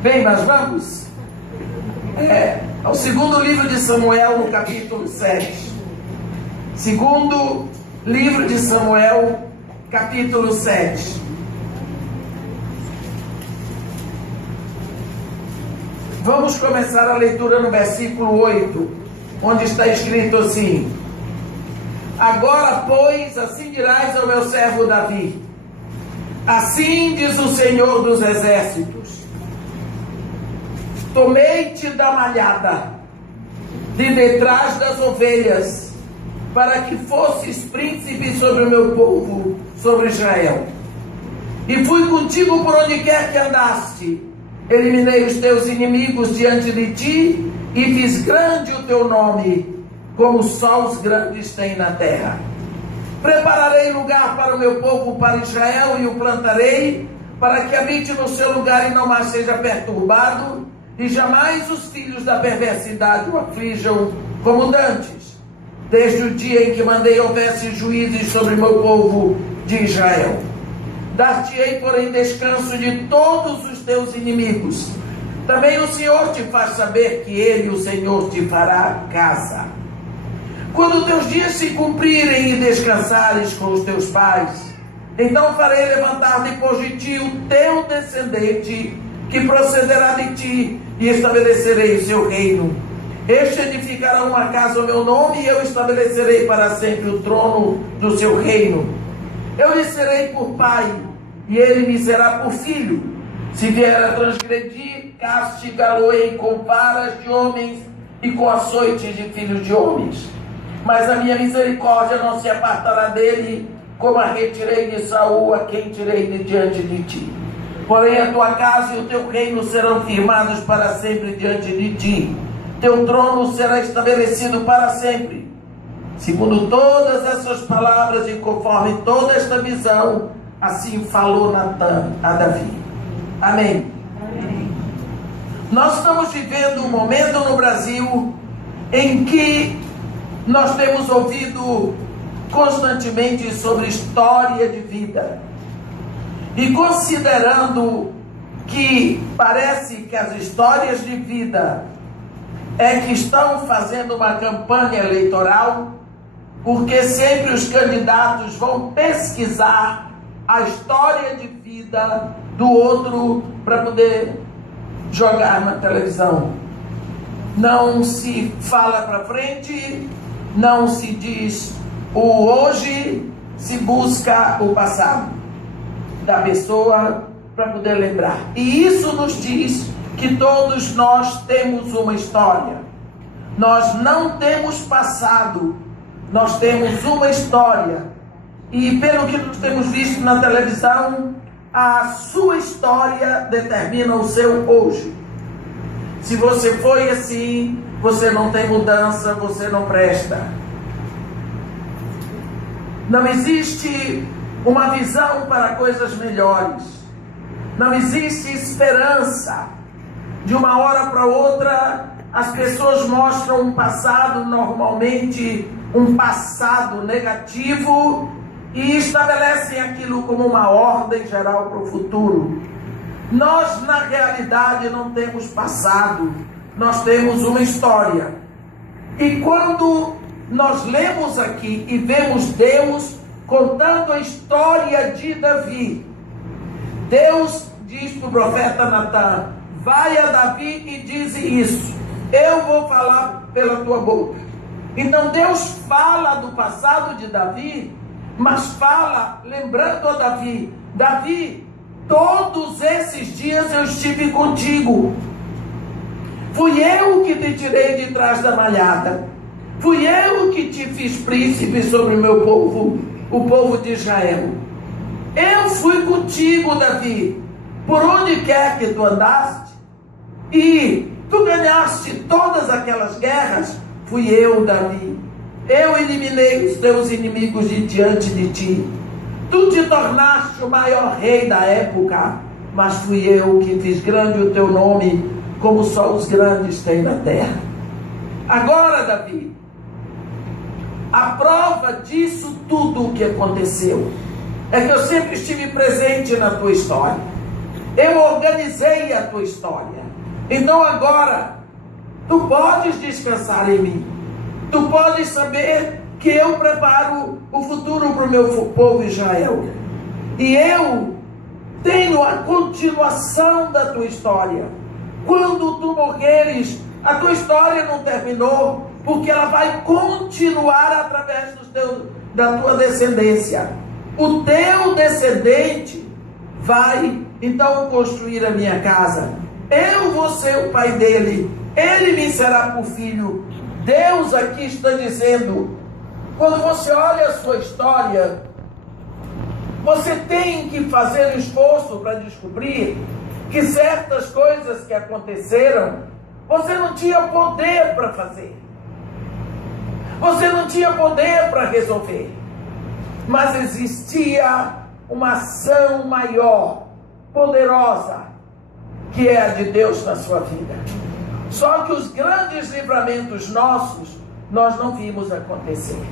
Bem, nós vamos ao segundo livro de Samuel, no capítulo 7. Segundo livro de Samuel, capítulo 7. Vamos começar a leitura no versículo 8, onde está escrito assim: Agora, pois, assim dirás ao meu servo Davi: Assim diz o Senhor dos Exércitos: Tomei-te da malhada, de detrás das ovelhas, para que fosses príncipe sobre o meu povo, sobre Israel. E fui contigo por onde quer que andaste. Eliminei os teus inimigos diante de ti, e fiz grande o teu nome, como só os grandes têm na terra. Prepararei lugar para o meu povo, para Israel, e o plantarei, para que habite no seu lugar e não mais seja perturbado, e jamais os filhos da perversidade o aflijam como dantes, desde o dia em que mandei houvesse juízes sobre o meu povo de Israel. Dar-te-ei, porém, descanso de todos os teus inimigos. Também o Senhor te faz saber que Ele, o Senhor, te fará casa. Quando teus dias se cumprirem e descansares com os teus pais, então farei levantar depois de ti o teu descendente, que procederá de ti, e estabelecerei o seu reino. Este edificará uma casa ao meu nome, e eu estabelecerei para sempre o trono do seu reino. Eu lhe serei por pai, e ele me será por filho. Se vier a transgredir, castigá-lo-ei com varas de homens e com açoites de filhos de homens. Mas a minha misericórdia não se apartará dele, como a retirei de Saul, a quem tirei de diante de ti. Porém a tua casa e o teu reino serão firmados para sempre diante de ti. Teu trono será estabelecido para sempre. Segundo todas essas palavras e conforme toda esta visão, assim falou Natã a Davi. Amém. Amém. Nós estamos vivendo um momento no Brasil em que nós temos ouvido constantemente sobre história de vida. E considerando que parece que as histórias de vida que estão fazendo uma campanha eleitoral, porque sempre os candidatos vão pesquisar a história de vida do outro para poder jogar na televisão. Não se fala para frente, não se diz o hoje, se busca o passado da pessoa para poder lembrar. E isso nos diz que todos nós temos uma história. Nós não temos passado, nós temos uma história. E pelo que nós temos visto na televisão, a sua história determina o seu hoje. Se você foi assim, você não tem mudança, você não presta. Não existe uma visão para coisas melhores. Não existe esperança. De uma hora para outra, as pessoas mostram um passado, normalmente um passado negativo, e estabelecem aquilo como uma ordem geral para o futuro. Nós, na realidade, não temos passado, nós temos uma história. E quando nós lemos aqui e vemos Deus contando a história de Davi, Deus diz para o profeta Natã: vai a Davi e diz isso, eu vou falar pela tua boca. Então Deus fala do passado de Davi, mas fala lembrando a Davi: Davi, todos esses dias eu estive contigo. Fui eu que te tirei de trás da malhada. Fui eu que te fiz príncipe sobre o meu povo, o povo de Israel. Eu fui contigo, Davi, por onde quer que tu andaste, e tu ganhaste todas aquelas guerras. Fui eu, Davi. Eu eliminei os teus inimigos de diante de ti. Tu te tornaste o maior rei da época, mas fui eu que fiz grande o teu nome, como só os grandes têm na terra. Agora, Davi, a prova disso tudo o que aconteceu é que eu sempre estive presente na tua história. Eu organizei a tua história. Então agora, tu podes descansar em mim. Tu podes saber que eu preparo o futuro para o meu povo Israel. E eu tenho a continuação da tua história. Quando tu morreres, a tua história não terminou, porque ela vai continuar através da tua descendência. O teu descendente vai então construir a minha casa. Eu vou ser o pai dele, ele me será por filho. Deus aqui está dizendo, quando você olha a sua história, você tem que fazer um esforço para descobrir que certas coisas que aconteceram, você não tinha poder para fazer. Você não tinha poder para resolver. Mas existia uma ação maior, poderosa, que é a de Deus na sua vida. Só que os grandes livramentos nossos, nós não vimos acontecer.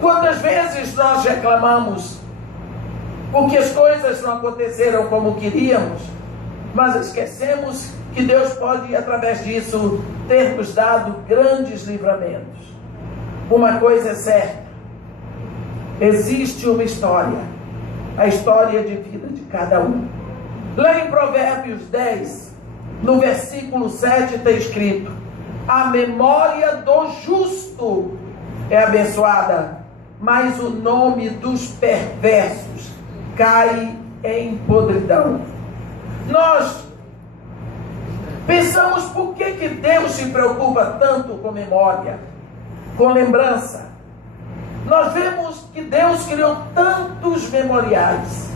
Quantas vezes nós reclamamos porque as coisas não aconteceram como queríamos, mas esquecemos que Deus pode, através disso, ter nos dado grandes livramentos. Uma coisa é certa, existe uma história, a história de vida de cada um. Lá em Provérbios 10, no versículo 7 está escrito: a memória do justo é abençoada, mas o nome dos perversos cai em podridão. Nós pensamos por que Deus se preocupa tanto com memória, com lembrança. Nós vemos que Deus criou tantos memoriais.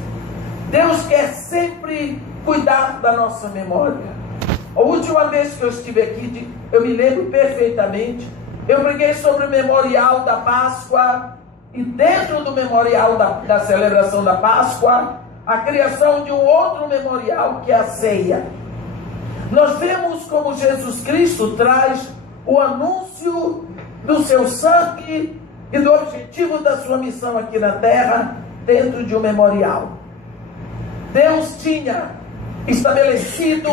Deus quer sempre cuidar da nossa memória. A última vez que eu estive aqui, eu me lembro perfeitamente, eu preguei sobre o memorial da Páscoa, e dentro do memorial da celebração da Páscoa, a criação de um outro memorial, que é a ceia. Nós vemos como Jesus Cristo traz o anúncio do seu sangue e do objetivo da sua missão aqui na terra, dentro de um memorial. Deus tinha estabelecido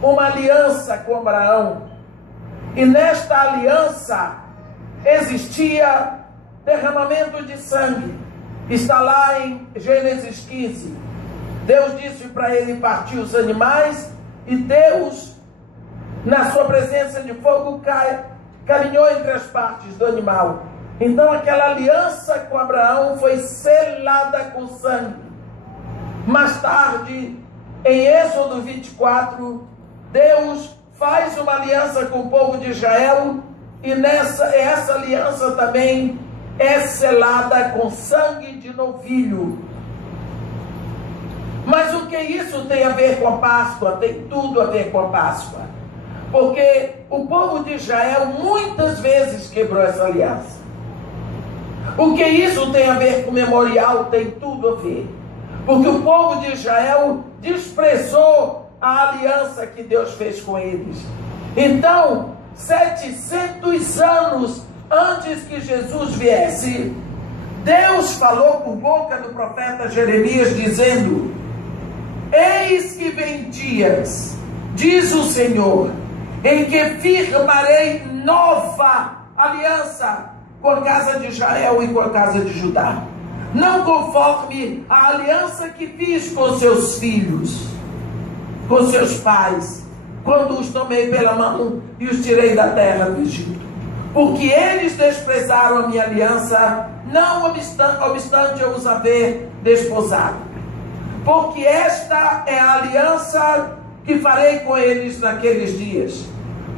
uma aliança com Abraão, e nesta aliança existia derramamento de sangue. Está lá em Gênesis 15. Deus disse para ele partir os animais, e Deus, na sua presença de fogo, caminhou entre as partes do animal. Então aquela aliança com Abraão foi selada com sangue. Mais tarde, em Êxodo 24, Deus faz uma aliança com o povo de Israel, e essa aliança também é selada com sangue de novilho. Mas o que isso tem a ver com a Páscoa? Tem tudo a ver com a Páscoa. Porque o povo de Israel muitas vezes quebrou essa aliança. O que isso tem a ver com o memorial? Tem tudo a ver. Porque o povo de Israel desprezou a aliança que Deus fez com eles. Então, 700 anos antes que Jesus viesse, Deus falou por boca do profeta Jeremias, dizendo: eis que vem dias, diz o Senhor, em que firmarei nova aliança com a casa de Israel e com a casa de Judá, não conforme a aliança que fiz com seus filhos, com seus pais, quando os tomei pela mão e os tirei da terra do Egito. Porque eles desprezaram a minha aliança, não obstante eu os haver desposado. Porque esta é a aliança que farei com eles naqueles dias.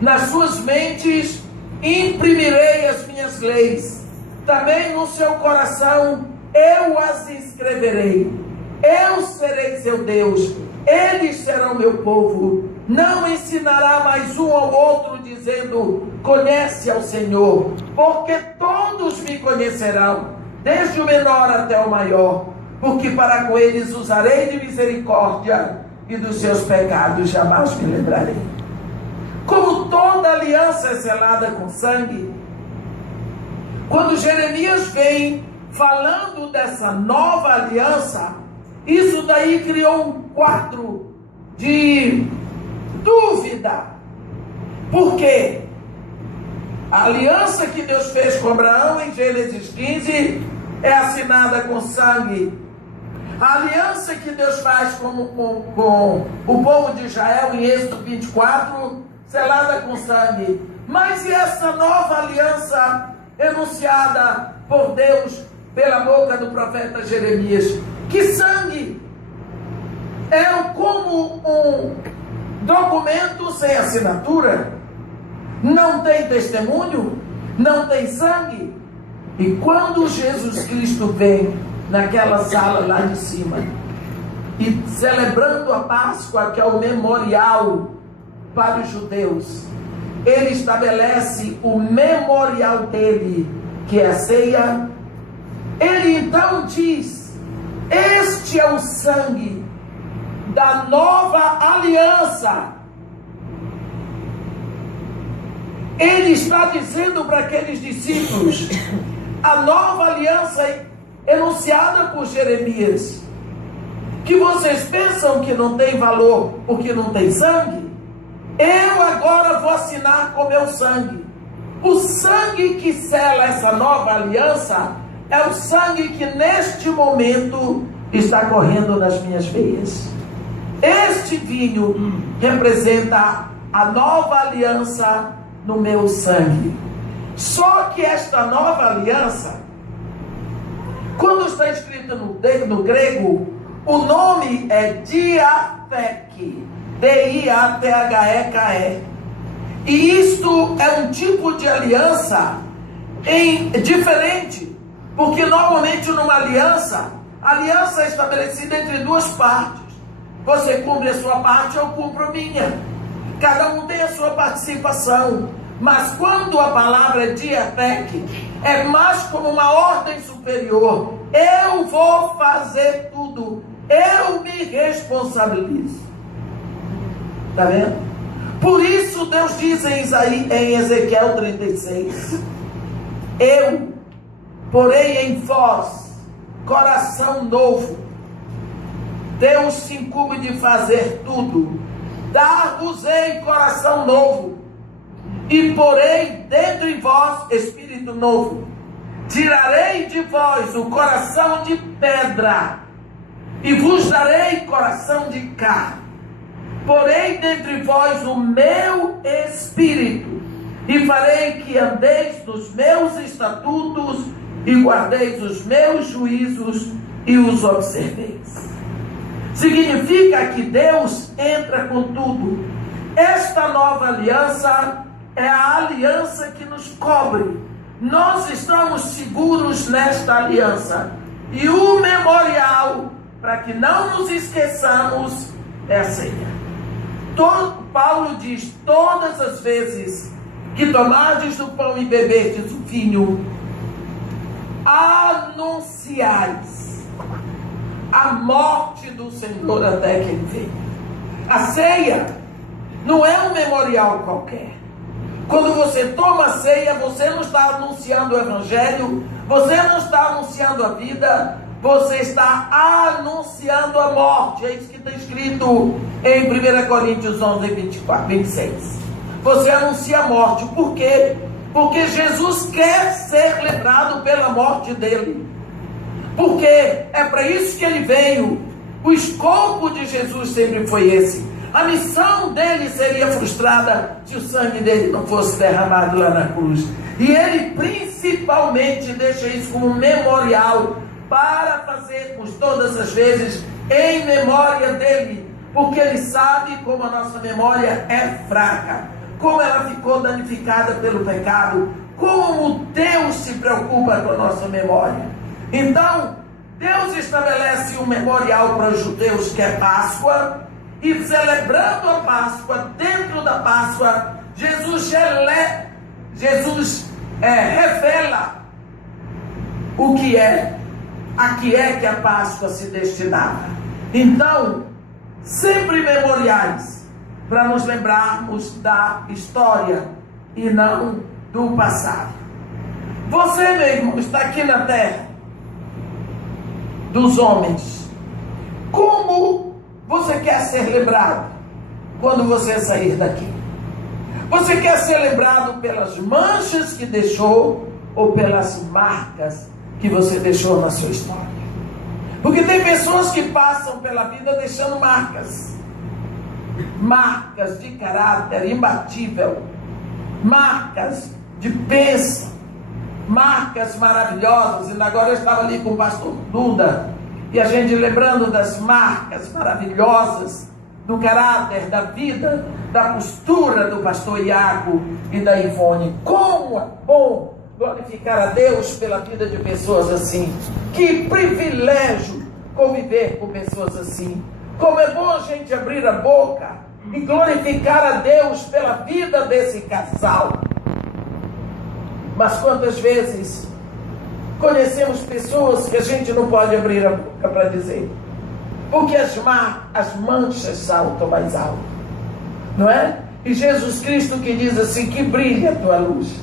Nas suas mentes imprimirei as minhas leis, também no seu coração eu as escreverei. Eu serei seu Deus, eles serão meu povo. Não ensinará mais um ao outro, dizendo: conhece ao Senhor, porque todos me conhecerão, desde o menor até o maior, porque para com eles usarei de misericórdia, e dos seus pecados jamais me lembrarei. Como toda aliança é selada com sangue, quando Jeremias vem falando dessa nova aliança, Isso daí criou um quadro de dúvida. Por quê? A aliança que Deus fez com Abraão em Gênesis 15 é assinada com sangue. A aliança que Deus faz com o povo de Israel em Êxodo 24, selada com sangue. Mas e essa nova aliança enunciada por Deus pela boca do profeta Jeremias? Que sangue? É como um documento sem assinatura. Não tem testemunho, não tem sangue. E quando Jesus Cristo vem naquela sala lá de cima, e celebrando a Páscoa, que é o memorial para os judeus, ele estabelece o memorial dele, que é a ceia. Ele então diz: este é o sangue da nova aliança. Ele está dizendo para aqueles discípulos, a nova aliança enunciada por Jeremias, que vocês pensam que não tem valor porque não tem sangue, eu agora vou assinar com meu sangue. O sangue que sela essa nova aliança é o sangue que neste momento está correndo nas minhas veias. Este vinho representa a nova aliança no meu sangue. Só que esta nova aliança, quando está escrito no grego, o nome é diatheke, D-I-A-T-H-E-K-E. E isto é um tipo de aliança diferente, porque normalmente numa aliança, a aliança é estabelecida entre duas partes. Você cumpre a sua parte, eu cumpro a minha. Cada um tem a sua participação. Mas quando a palavra é diatheke, é mais como uma ordem superior. Eu vou fazer tudo. Eu me responsabilizo. Está vendo? Por isso Deus diz em Ezequiel 36, eu porei em vós coração novo. Deus se incumbe de fazer tudo. Dar-vos-ei coração novo, e porei dentro de vós espírito novo. Tirarei de vós o coração de pedra, e vos darei coração de carne. Porei dentro de vós o meu espírito, e farei que andeis nos meus estatutos, e guardeis os meus juízos, e os observeis. Significa que Deus entra com tudo. Esta nova aliança é a aliança que nos cobre. Nós estamos seguros nesta aliança. E o memorial, para que não nos esqueçamos, é a ceia. Paulo diz: todas as vezes que tomardes do pão e beberdes o vinho, anunciais a morte do Senhor até que ele venha. A ceia não é um memorial qualquer. Quando você toma a ceia, você não está anunciando o Evangelho, você não está anunciando a vida, você está anunciando a morte. É isso que está escrito em 1 Coríntios 11, 26. Você anuncia a morte. Por quê? Porque Jesus quer ser lembrado pela morte dele. Porque é para isso que ele veio. O escopo de Jesus sempre foi esse. A missão dele seria frustrada se o sangue dele não fosse derramado lá na cruz. E ele principalmente deixa isso como um memorial para fazermos todas as vezes em memória dele. Porque ele sabe como a nossa memória é fraca, como ela ficou danificada pelo pecado, como Deus se preocupa com a nossa memória. Então, Deus estabelece um memorial para os judeus, que é Páscoa, e celebrando a Páscoa, dentro da Páscoa, Jesus revela o que é, a que é que a Páscoa se destinava. Então, sempre memoriais, para nos lembrarmos da história e não do passado. Você, meu irmão, está aqui na terra dos homens. Como você quer ser lembrado quando você sair daqui? Você quer ser lembrado pelas manchas que deixou ou pelas marcas que você deixou na sua história? Porque tem pessoas que passam pela vida deixando marcas. Marcas de caráter imbatível. Marcas de bênção. Marcas maravilhosas. E agora eu estava ali com o pastor Duda. E a gente lembrando das marcas maravilhosas do caráter, da vida, da postura do pastor Iago e da Ivone. Como é bom glorificar a Deus pela vida de pessoas assim. Que privilégio conviver com pessoas assim. Como é bom a gente abrir a boca e glorificar a Deus pela vida desse casal. Mas quantas vezes conhecemos pessoas que a gente não pode abrir a boca para dizer, porque as manchas saltam mais alto, não é? E Jesus Cristo que diz assim, que brilhe a tua luz,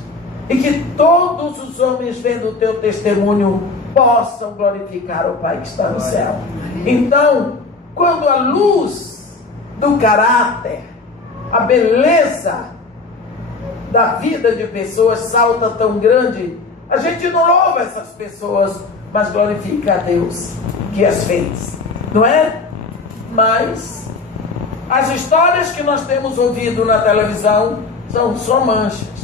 e que todos os homens vendo o teu testemunho possam glorificar o Pai que está no céu. Então, quando a luz do caráter, a beleza da vida de pessoas salta tão grande, a gente não louva essas pessoas, mas glorifica a Deus que as fez, não é? Mas as histórias que nós temos ouvido na televisão são só manchas.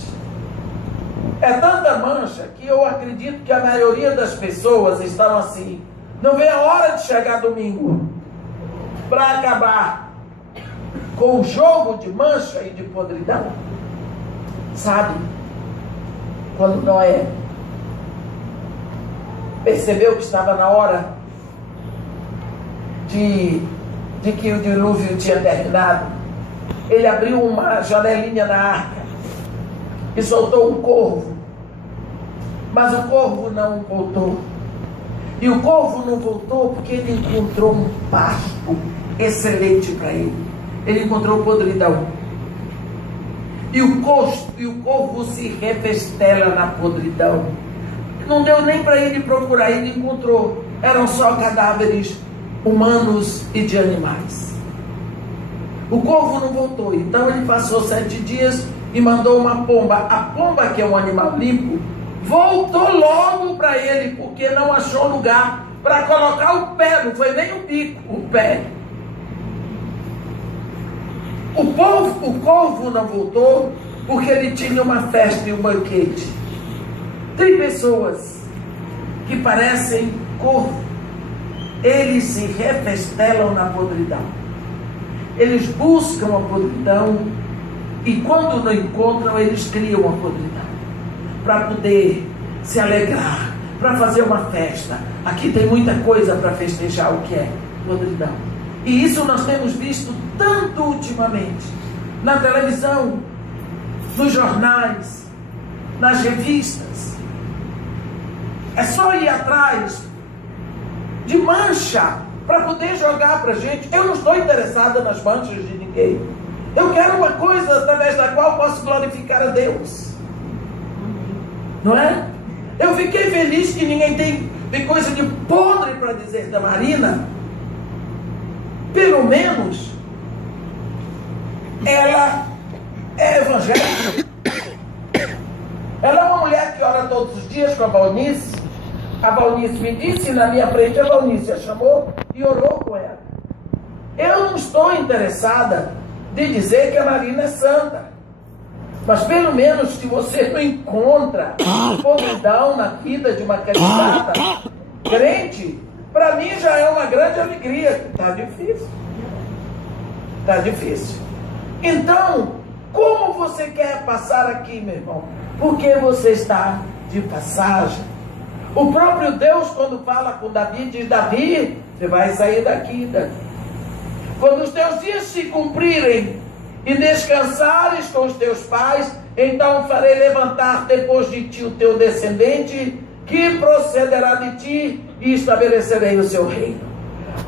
É tanta mancha que eu acredito que a maioria das pessoas estão assim, não vê a hora de chegar domingo para acabar com o jogo de mancha e de podridão. Sabe, quando Noé percebeu que estava na hora de que o dilúvio tinha terminado, ele abriu uma janelinha na arca e soltou um corvo, mas o corvo não voltou. E o corvo não voltou porque ele encontrou um pasto excelente para ele. Ele encontrou podridão. E o corvo se refestela na podridão. Não deu nem para ele procurar, ele encontrou. Eram só cadáveres humanos e de animais. O corvo não voltou, então ele passou 7 dias e mandou uma pomba. A pomba, que é um animal limpo, voltou logo para ele, porque não achou lugar para colocar o pé, não foi nem o bico, o pé. O corvo não voltou porque ele tinha uma festa e um banquete. Tem pessoas que parecem corvo. Eles se refestelam na podridão. Eles buscam a podridão e quando não encontram, eles criam a podridão para poder se alegrar, para fazer uma festa. Aqui tem muita coisa para festejar o que é podridão. E isso nós temos visto tanto ultimamente, na televisão, nos jornais, nas revistas. É só ir atrás de mancha para poder jogar para a gente. Eu não estou interessada nas manchas de ninguém. Eu quero uma coisa através da qual posso glorificar a Deus. Não é? Eu fiquei feliz que ninguém tem coisa de podre para dizer da Marina. Pelo menos ela é evangélica. Ela é uma mulher que ora todos os dias com a Valnice. A Valnice me disse, na minha frente a Valnice a chamou e orou com ela. Eu não estou interessada de dizer que a Marina é santa, mas pelo menos se você não encontra podridão na vida de uma candidata crente, para mim já é uma grande alegria. Está difícil. Está difícil. Então, como você quer passar aqui, meu irmão? Porque você está de passagem. O próprio Deus, quando fala com Davi, diz: Davi, você vai sair daqui, Davi. Quando os teus dias se cumprirem e descansares com os teus pais, então farei levantar depois de ti o teu descendente, que procederá de ti, e estabelecerei o seu reino.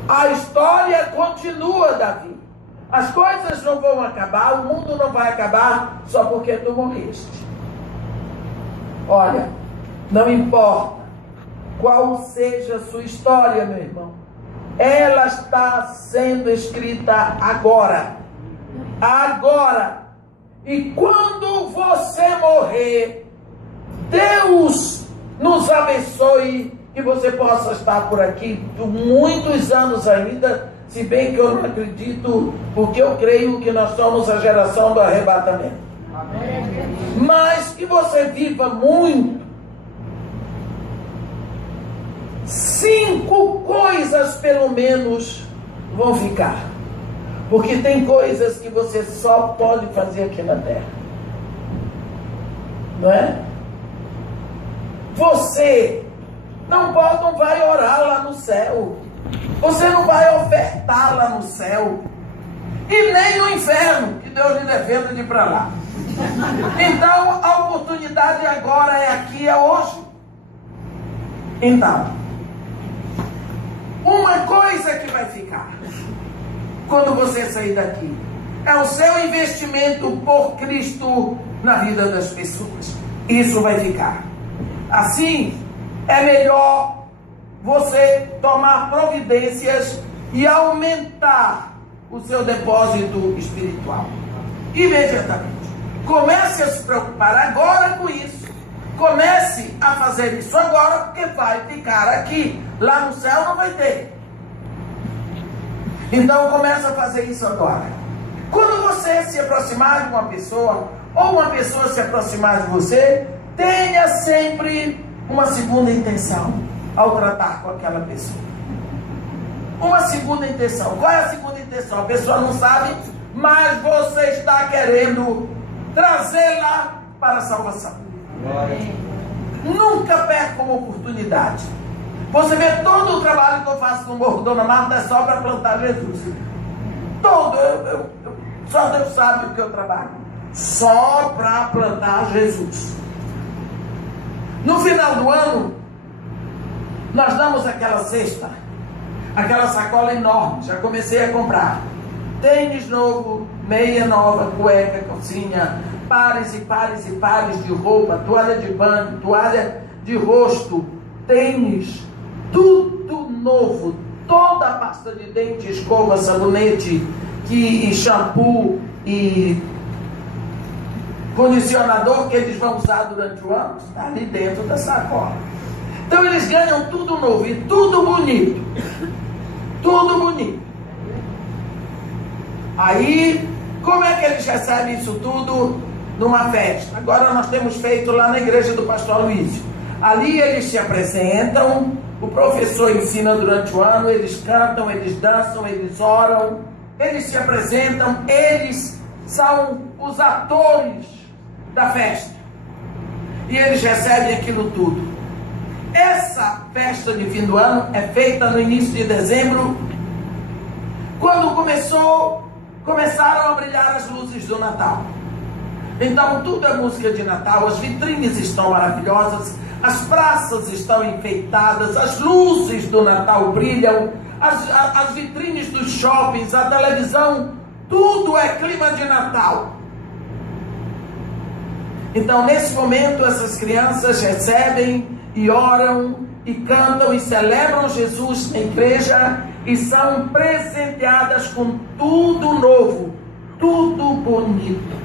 A história continua, Davi. As coisas não vão acabar, o mundo não vai acabar só porque tu morreste. Olha, não importa qual seja a sua história, meu irmão, ela está sendo escrita agora. Agora. E quando você morrer, Deus nos abençoe que você possa estar por aqui por muitos anos ainda, se bem que eu não acredito, porque eu creio que nós somos a geração do arrebatamento. Amém. Mas que você viva muito. 5 coisas pelo menos vão ficar. Porque tem coisas que você só pode fazer aqui na terra. Não é? Você não vai orar lá no céu. Você não vai ofertar lá no céu. E nem no inferno, que Deus lhe devendo de ir para lá. Então, a oportunidade agora é aqui, é hoje. Então, uma coisa que vai ficar quando você sair daqui é o seu investimento por Cristo na vida das pessoas. Isso vai ficar. Assim, é melhor você tomar providências e aumentar o seu depósito espiritual. Imediatamente. Comece a se preocupar agora com isso. Comece a fazer isso agora, porque vai ficar aqui. Lá no céu não vai ter. Então comece a fazer isso agora. Quando você se aproximar de uma pessoa, ou uma pessoa se aproximar de você, tenha sempre uma segunda intenção ao tratar com aquela pessoa. Uma segunda intenção. Qual é a segunda intenção? A pessoa não sabe, mas você está querendo trazê-la para a salvação. Nunca perca uma oportunidade. Você vê todo o trabalho que eu faço no Morro Dona Marta é só para plantar Jesus. Todo. Só Deus sabe o que eu trabalho. Só para plantar Jesus. No final do ano, nós damos aquela cesta, aquela sacola enorme. Já comecei a comprar tênis novo, meia nova, cueca, calcinha, pares e pares e pares de roupa, toalha de banho, toalha de rosto, tênis, tudo novo, toda a pasta de dente, escova, sabonete, e shampoo e condicionador que eles vão usar durante o ano, está ali dentro da sacola. Então eles ganham tudo novo e tudo bonito. Tudo bonito. Aí, como é que eles recebem isso tudo numa festa? Agora nós temos feito lá na igreja do pastor Luísio. Ali eles se apresentam, o professor ensina durante o ano, eles cantam, eles dançam, eles oram, eles se apresentam, eles são os atores da festa. E eles recebem aquilo tudo. Essa festa de fim do ano é feita no início de dezembro, quando começaram a brilhar as luzes do Natal. Então tudo é música de Natal, as vitrines estão maravilhosas, as praças estão enfeitadas, as luzes do Natal brilham, as vitrines dos shoppings, a televisão, tudo é clima de Natal. Então nesse momento essas crianças recebem e oram e cantam e celebram Jesus na igreja e são presenteadas com tudo novo, tudo bonito.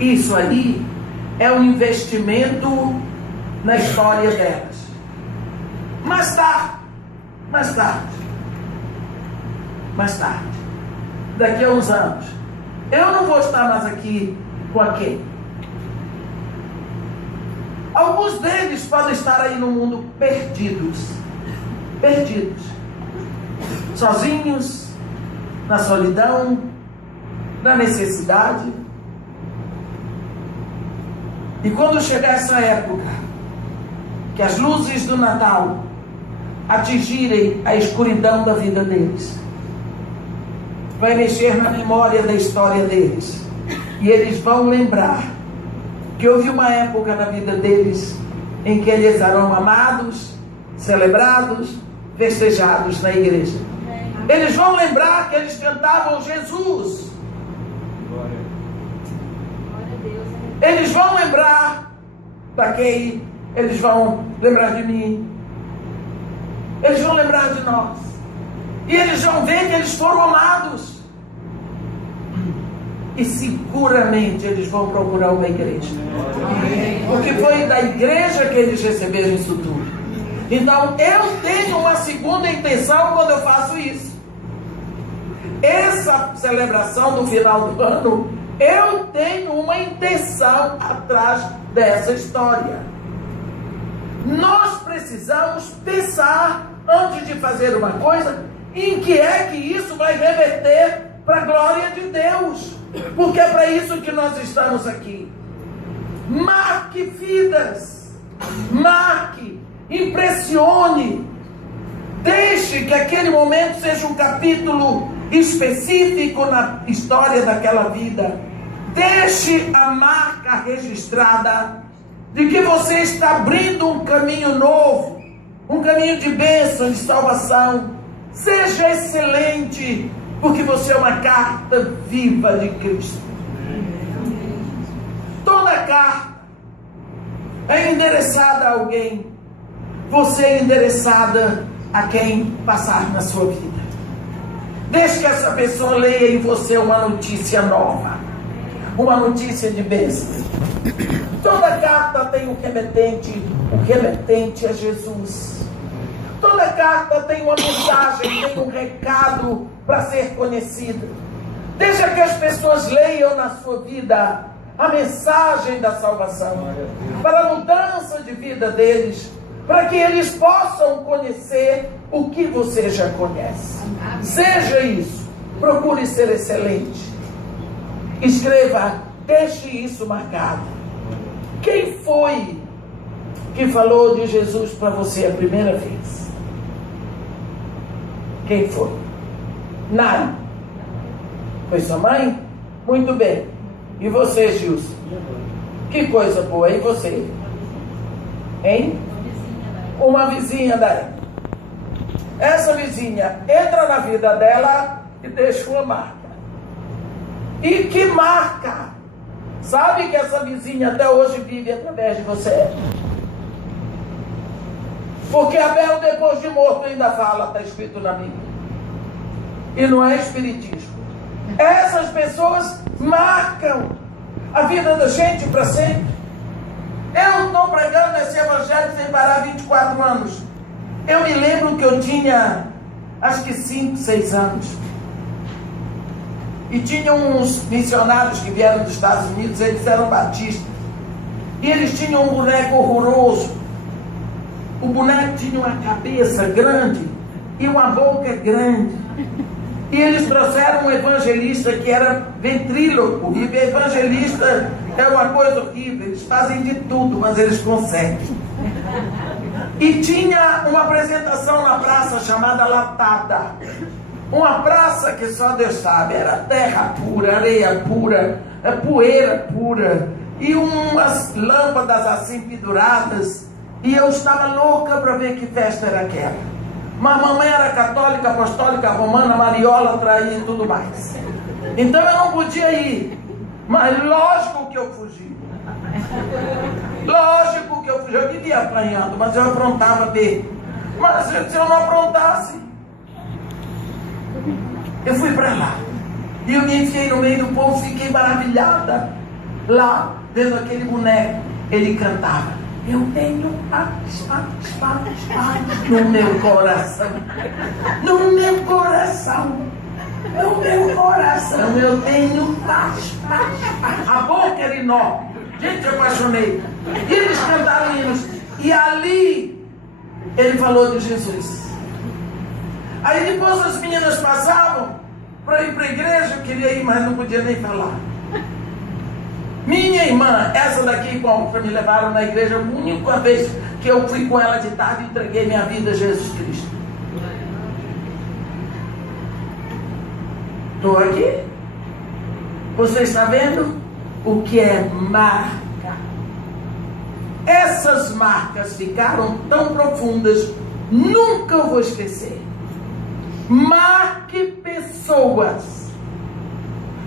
Isso aí é um investimento na história delas. Mais tarde, daqui a uns anos, eu não vou estar mais aqui com aquele. Alguns deles podem estar aí no mundo perdidos, sozinhos, na solidão, na necessidade. E quando chegar essa época, que as luzes do Natal atingirem a escuridão da vida deles, vai mexer na memória da história deles, e eles vão lembrar que houve uma época na vida deles em que eles eram amados, celebrados, festejados na igreja. Eles vão lembrar que eles cantavam Jesus. Eles vão lembrar daquele, eles vão lembrar de mim. Eles vão lembrar de nós. E eles vão ver que eles foram amados. E seguramente eles vão procurar uma igreja. Porque foi da igreja que eles receberam isso tudo. Então eu tenho uma segunda intenção quando eu faço isso. Essa celebração do final do ano, eu tenho uma intenção atrás dessa história. Nós precisamos pensar, antes de fazer uma coisa, em que é que isso vai reverter para a glória de Deus. Porque é para isso que nós estamos aqui. Marque vidas. Marque. Impressione. Deixe que aquele momento seja um capítulo específico na história daquela vida. Deixe a marca registrada de que você está abrindo um caminho novo, um caminho de bênção, de salvação. Seja excelente, porque você é uma carta viva de Cristo. Toda carta é endereçada a alguém. Você é endereçada a quem passar na sua vida. Deixe que essa pessoa leia em você uma notícia nova, uma notícia de bênção. Toda carta tem um remetente, o remetente é Jesus. Toda carta tem uma mensagem, tem um recado para ser conhecido. Deixa que as pessoas leiam na sua vida a mensagem da salvação, para a mudança de vida deles, para que eles possam conhecer o que você já conhece. Seja isso, procure ser excelente. Escreva, deixe isso marcado. Quem foi que falou de Jesus para você a primeira vez? Quem foi? Nada. Foi sua mãe? Muito bem. E você, Gilson? Que coisa boa. E você? Hein? Uma vizinha daí. Essa vizinha entra na vida dela e deixa uma marca. E que marca? Sabe que essa vizinha até hoje vive através de você? Porque Abel, depois de morto, ainda fala, está escrito na Bíblia. E não é espiritismo. Essas pessoas marcam a vida da gente para sempre. Eu estou pregando esse evangelho sem parar 24 anos. Eu me lembro que eu tinha, acho que 5, 6 anos. E tinha uns missionários que vieram dos Estados Unidos, eles eram batistas. E eles tinham um boneco horroroso. O boneco tinha uma cabeça grande e uma boca grande. E eles trouxeram um evangelista que era ventríloco. E evangelista é uma coisa horrível. Eles fazem de tudo, mas eles conseguem. E tinha uma apresentação na praça chamada Latada. Uma praça que só Deus sabe. Era terra pura, areia pura, poeira pura. E umas lâmpadas assim penduradas. E eu estava louca para ver que festa era aquela. Mas a mamãe era católica, apostólica, romana, mariólatra e tudo mais. Então eu não podia ir. Mas lógico que eu fugi. Lógico que eu fugi. Eu vivia apanhando, mas eu aprontava bem. Mas se eu não aprontasse, eu fui para lá. E eu me enfiei no meio do povo, fiquei maravilhada. Lá, vendo aquele boneco, ele cantava. Eu tenho paz no meu coração. No meu coração. No meu coração eu tenho paz. A boca era enorme. Gente, eu apaixonei. E eles cantaram hinos. E ali ele falou de Jesus. Aí depois as meninas passavam para ir para a igreja. Eu queria ir, mas não podia nem falar. Minha irmã, essa daqui, como me levaram na igreja, a única vez que eu fui com ela de tarde e entreguei minha vida a Jesus Cristo. Estou aqui. Você está vendo o que é marca? Essas marcas ficaram tão profundas, nunca eu vou esquecer. Marque pessoas.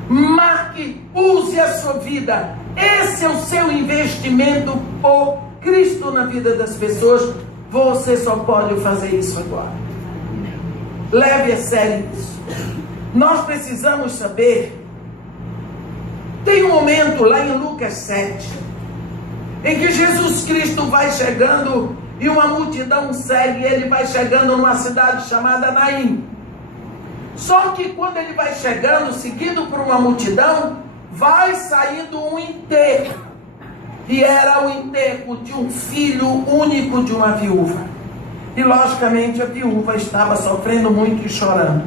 Marque, use a sua vida. Esse é o seu investimento por Cristo na vida das pessoas. Você só pode fazer isso agora. Leve a sério isso. Nós precisamos saber. Tem um momento lá em Lucas 7, em que Jesus Cristo vai chegando e uma multidão segue. Ele vai chegando numa cidade chamada Naim. Só que quando ele vai chegando, seguido por uma multidão, vai saindo um enterro. E era o enterro de um filho único de uma viúva. E logicamente a viúva estava sofrendo muito e chorando.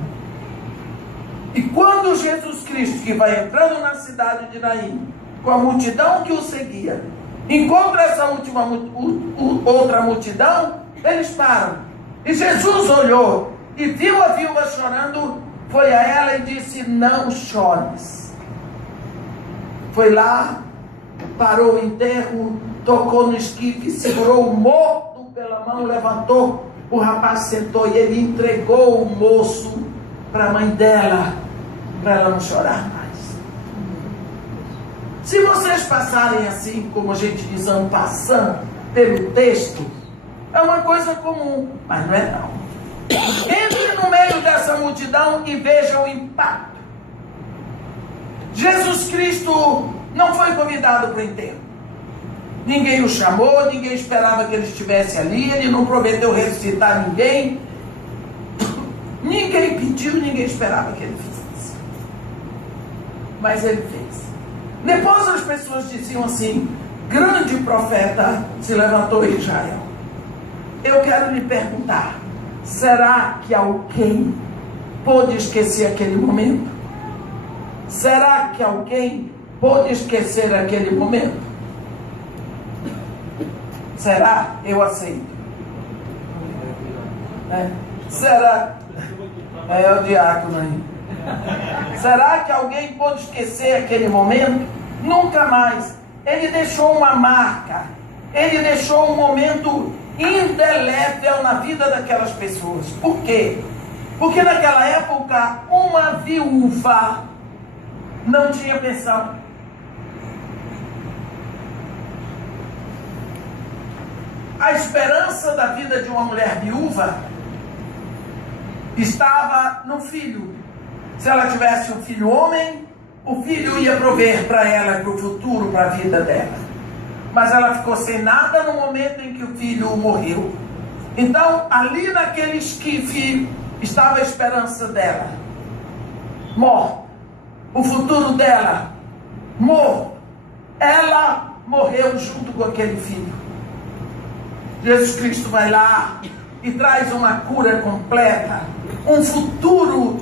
E quando Jesus Cristo, que vai entrando na cidade de Naim, com a multidão que o seguia, encontra essa outra multidão, eles param. E Jesus olhou e viu a viúva chorando, foi a ela e disse: não chores. Foi lá, parou o enterro, tocou no esquife, segurou o morto pela mão, levantou, o rapaz sentou e ele entregou o moço para a mãe dela, para ela não chorar mais. Se vocês passarem assim, como a gente diz, passando pelo texto, é uma coisa comum, mas não é não. Entre no meio dessa multidão e veja o impacto. Jesus Cristo não foi convidado para o enterro. Ninguém o chamou, ninguém esperava que ele estivesse ali, ele não prometeu ressuscitar ninguém. Ninguém pediu, ninguém esperava que ele fizesse. Mas ele fez. Depois as pessoas diziam assim: grande profeta se levantou em Israel. Eu quero lhe perguntar, será que alguém pôde esquecer aquele momento? Será que alguém pôde esquecer aquele momento? Será? Eu aceito. Será? É o diácono aí. Será que alguém pôde esquecer aquele momento? Nunca mais. Ele deixou uma marca. Ele deixou um momento indelével na vida daquelas pessoas. Por quê? Porque naquela época uma viúva não tinha pensão. A esperança da vida de uma mulher viúva estava no filho. Se ela tivesse um filho homem, o filho ia prover para ela, para o futuro, para a vida dela. Mas ela ficou sem nada no momento em que o filho morreu. Então, ali naquele esquife estava a esperança dela. Morta. O futuro dela. Morto. Ela morreu junto com aquele filho. Jesus Cristo vai lá e traz uma cura completa. Um futuro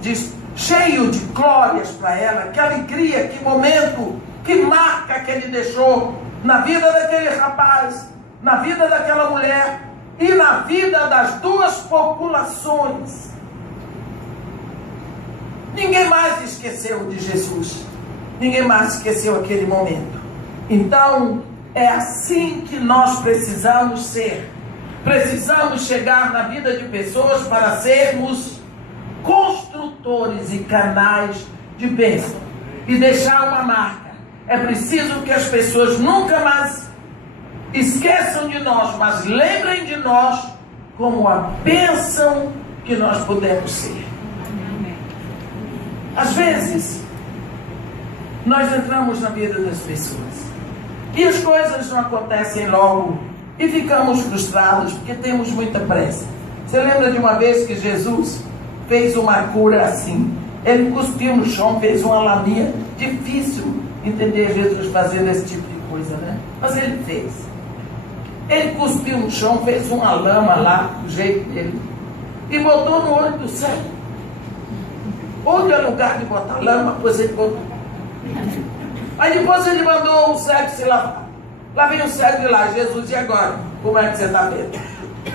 cheio de glórias para ela. Que alegria, que momento, que marca que ele deixou na vida daquele rapaz, na vida daquela mulher e na vida das duas populações. Ninguém mais esqueceu de Jesus. Ninguém mais esqueceu aquele momento. Então, é assim que nós precisamos ser. Precisamos chegar na vida de pessoas para sermos construtores e canais de bênção. E deixar uma marca. É preciso que as pessoas nunca mais esqueçam de nós, mas lembrem de nós como a bênção que nós podemos ser. Às vezes, nós entramos na vida das pessoas e as coisas não acontecem logo e ficamos frustrados porque temos muita pressa. Você lembra de uma vez que Jesus fez uma cura assim? Ele cuspiu no chão, fez uma laminha. Difícil entender Jesus fazendo esse tipo de coisa, né? Mas ele fez. Ele cuspiu no chão, fez uma lama lá, do jeito dele, e botou no olho do cego. Onde é o lugar de botar lama, pois ele botou. Aí depois ele mandou o cego se lavar. Lá vem o cego de lá: Jesus, e agora? Como é que você está vendo?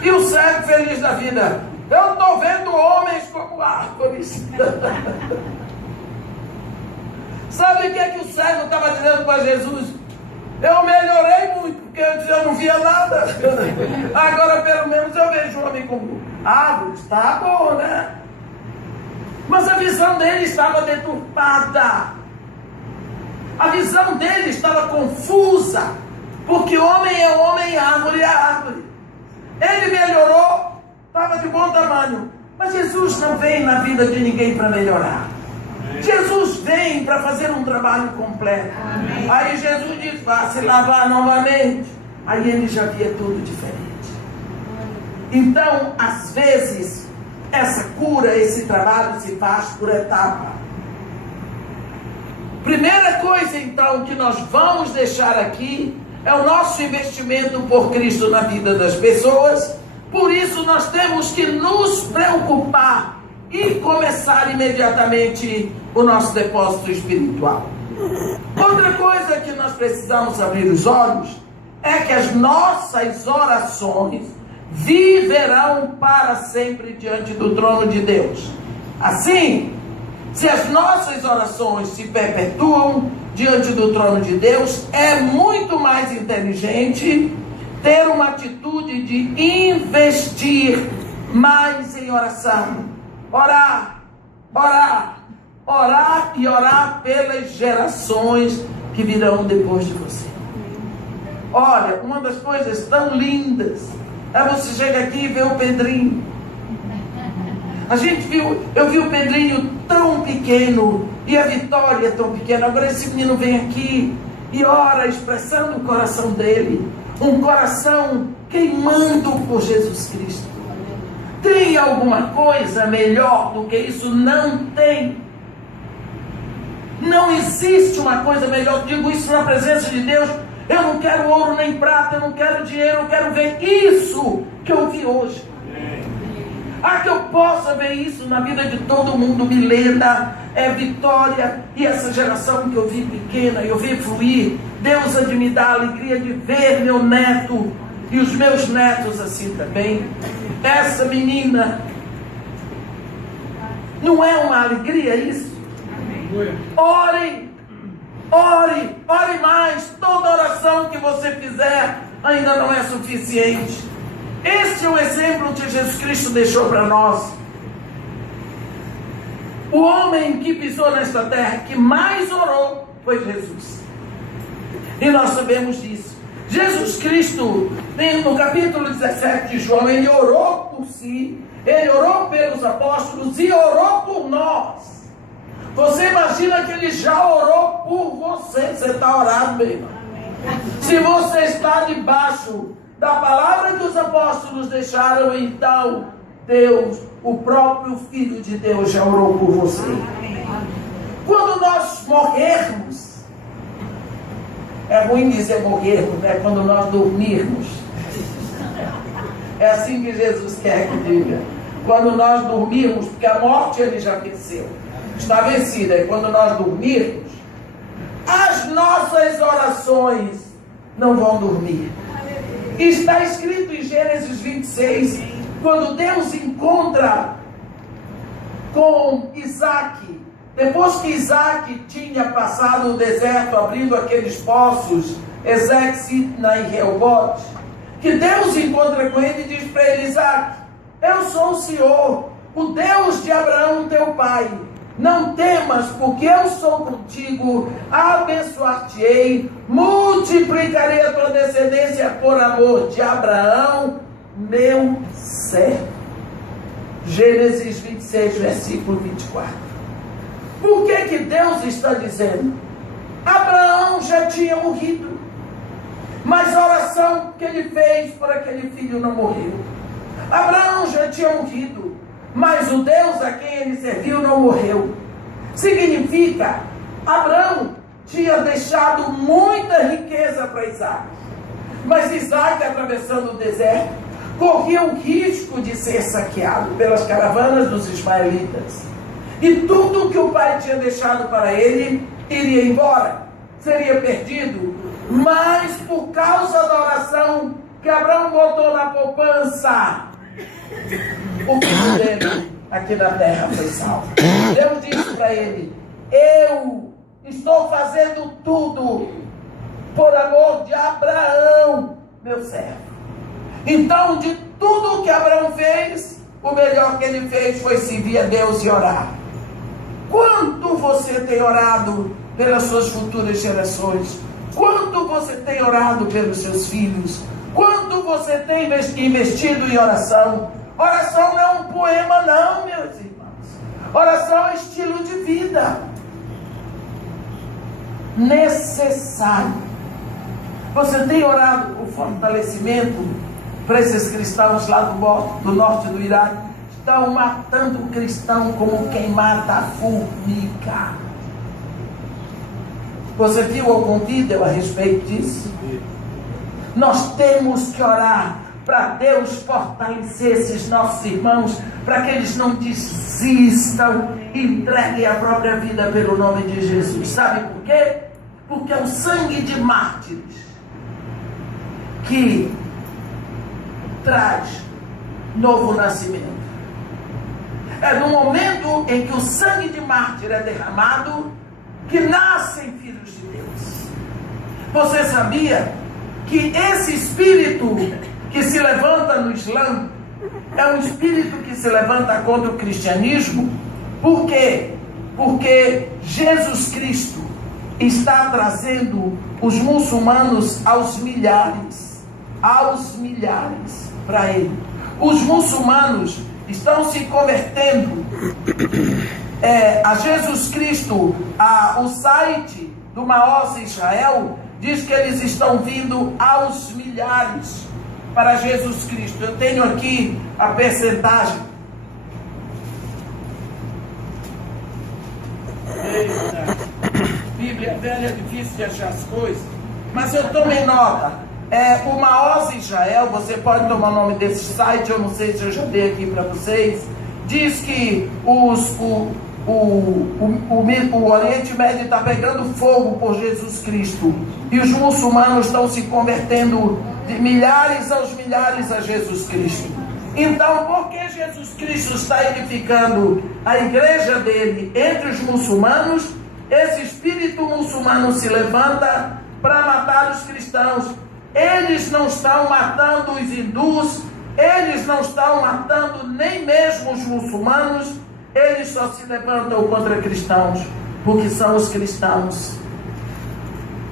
E o cego feliz da vida: eu estou vendo homens como árvores. Sabe o que é que o cego estava dizendo para Jesus? Eu melhorei muito, porque antes eu não via nada. Agora pelo menos eu vejo homem como árvores. Está bom, né? Mas a visão dele estava deturpada. A visão dele estava confusa. Porque homem é homem, árvore é árvore. Ele melhorou, estava de bom tamanho. Mas Jesus não vem na vida de ninguém para melhorar. Jesus vem para fazer um trabalho completo. Aí Jesus diz, vá se lavar novamente. Aí ele já via tudo diferente. Então, às vezes, essa cura, esse trabalho se faz por etapa. Primeira coisa, então, que nós vamos deixar aqui é o nosso investimento por Cristo na vida das pessoas. Por isso, nós temos que nos preocupar e começar imediatamente o nosso depósito espiritual. Outra coisa que nós precisamos abrir os olhos é que as nossas orações viverão para sempre diante do trono de Deus. Assim, se as nossas orações se perpetuam diante do trono de Deus, é muito mais inteligente ter uma atitude de investir mais em oração. Orar, orar, orar e orar pelas gerações que virão depois de você. Olha, uma das coisas tão lindas é você chegar aqui e ver o Pedrinho. Eu vi o Pedrinho tão pequeno e a Vitória tão pequena. Agora esse menino vem aqui e ora expressando o coração dele, um coração queimando por Jesus Cristo. Tem alguma coisa melhor do que isso? Não tem. Não existe uma coisa melhor. Digo isso na presença de Deus. Eu não quero ouro nem prata, eu não quero dinheiro, eu quero ver isso que eu vi hoje. Que eu possa ver isso na vida de todo mundo. Milena, Vitória e essa geração que eu vi pequena, eu vi fluir. Deus há de me dar a alegria de ver meu neto e os meus netos assim também. Essa menina, não é uma alegria isso? Orem, ore, ore mais. Toda oração que você fizer ainda não é suficiente. Este é o exemplo que Jesus Cristo deixou para nós. O homem que pisou nesta terra, que mais orou, foi Jesus. E nós sabemos disso. Jesus Cristo, no capítulo 17 de João, ele orou por si, ele orou pelos apóstolos e orou por nós. Você imagina que ele já orou por você. Você está orado, meu irmão. Se você está debaixo da palavra que os apóstolos deixaram, então Deus, o próprio Filho de Deus, já orou por você. Quando nós morrermos, é ruim dizer morrermos, né? Quando nós dormirmos, é assim que Jesus quer que diga. Quando nós dormirmos, porque a morte ele já venceu, está vencida. E quando nós dormirmos, as nossas orações não vão dormir. Está escrito em Gênesis 26, quando Deus encontra com Isaac, depois que Isaac tinha passado o deserto, abrindo aqueles poços, Ezeque, Sitna e Reobote, que Deus encontra com ele e diz para ele: Isaac, eu sou o Senhor, o Deus de Abraão teu pai. Não temas, porque eu sou contigo, abençoar-te-ei, multiplicarei a tua descendência por amor de Abraão, meu servo. Gênesis 26, versículo 24. Por que Deus está dizendo? Abraão já tinha morrido, mas a oração que ele fez por aquele filho não morreu. Abraão já tinha morrido, mas o Deus a quem ele serviu não morreu. Significa, Abraão tinha deixado muita riqueza para Isaac, mas Isaac, atravessando o deserto, corria o risco de ser saqueado pelas caravanas dos ismaelitas, e tudo que o pai tinha deixado para ele iria embora, seria perdido. Mas por causa da oração que Abraão botou na poupança, o filho dele aqui na terra foi salvo. Deus disse para ele: eu estou fazendo tudo por amor de Abraão, meu servo. Então, de tudo que Abraão fez, o melhor que ele fez foi servir a Deus e orar. Quanto você tem orado pelas suas futuras gerações? Quanto você tem orado pelos seus filhos? Quanto você tem investido em oração? Oração não é um poema não, meus irmãos. Oração é estilo de vida. Necessário. Você tem orado por fortalecimento para esses cristãos lá do norte do Iraque? Estão matando o cristão como quem mata a formiga. Você viu algum vídeo a respeito disso? Nós temos que orar para Deus fortalecer esses nossos irmãos, para que eles não desistam e entreguem a própria vida pelo nome de Jesus. Sabe por quê? Porque é o sangue de mártires que traz novo nascimento. É no momento em que o sangue de mártir é derramado que nascem filhos de Deus. Você sabia que esse espírito que se levanta no Islã é um espírito que se levanta contra o cristianismo? Por quê? Porque Jesus Cristo está trazendo os muçulmanos aos milhares para ele. Os muçulmanos estão se convertendo a Jesus Cristo. O site do Maoz Israel diz que eles estão vindo aos milhares para Jesus Cristo. Eu tenho aqui a percentagem. Eita, Bíblia velha é difícil de achar as coisas, mas eu tomei nota. O Maoz Israel, você pode tomar o nome desse site, eu não sei se eu já dei aqui para vocês, diz que o Oriente Médio está pegando fogo por Jesus Cristo, e os muçulmanos estão se convertendo de milhares aos milhares a Jesus Cristo. Então, por que Jesus Cristo está edificando a igreja dele entre os muçulmanos? Esse espírito muçulmano se levanta para matar os cristãos. Eles não estão matando os hindus, eles não estão matando nem mesmo os muçulmanos, eles só se levantam contra cristãos, porque são os cristãos.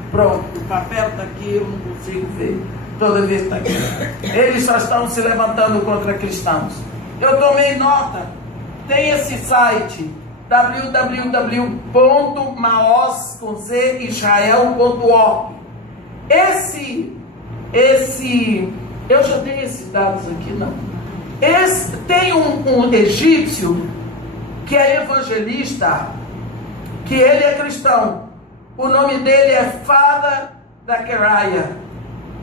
Pronto, o papel está aqui, eu não consigo ver, toda vez está aqui. Eles só estão se levantando contra cristãos. Eu tomei nota, tem esse site, www.maozisrael.org. Eu já tenho esses dados aqui, não. Tem um egípcio que é evangelista, que ele é cristão. O nome dele é Fada Zachariah,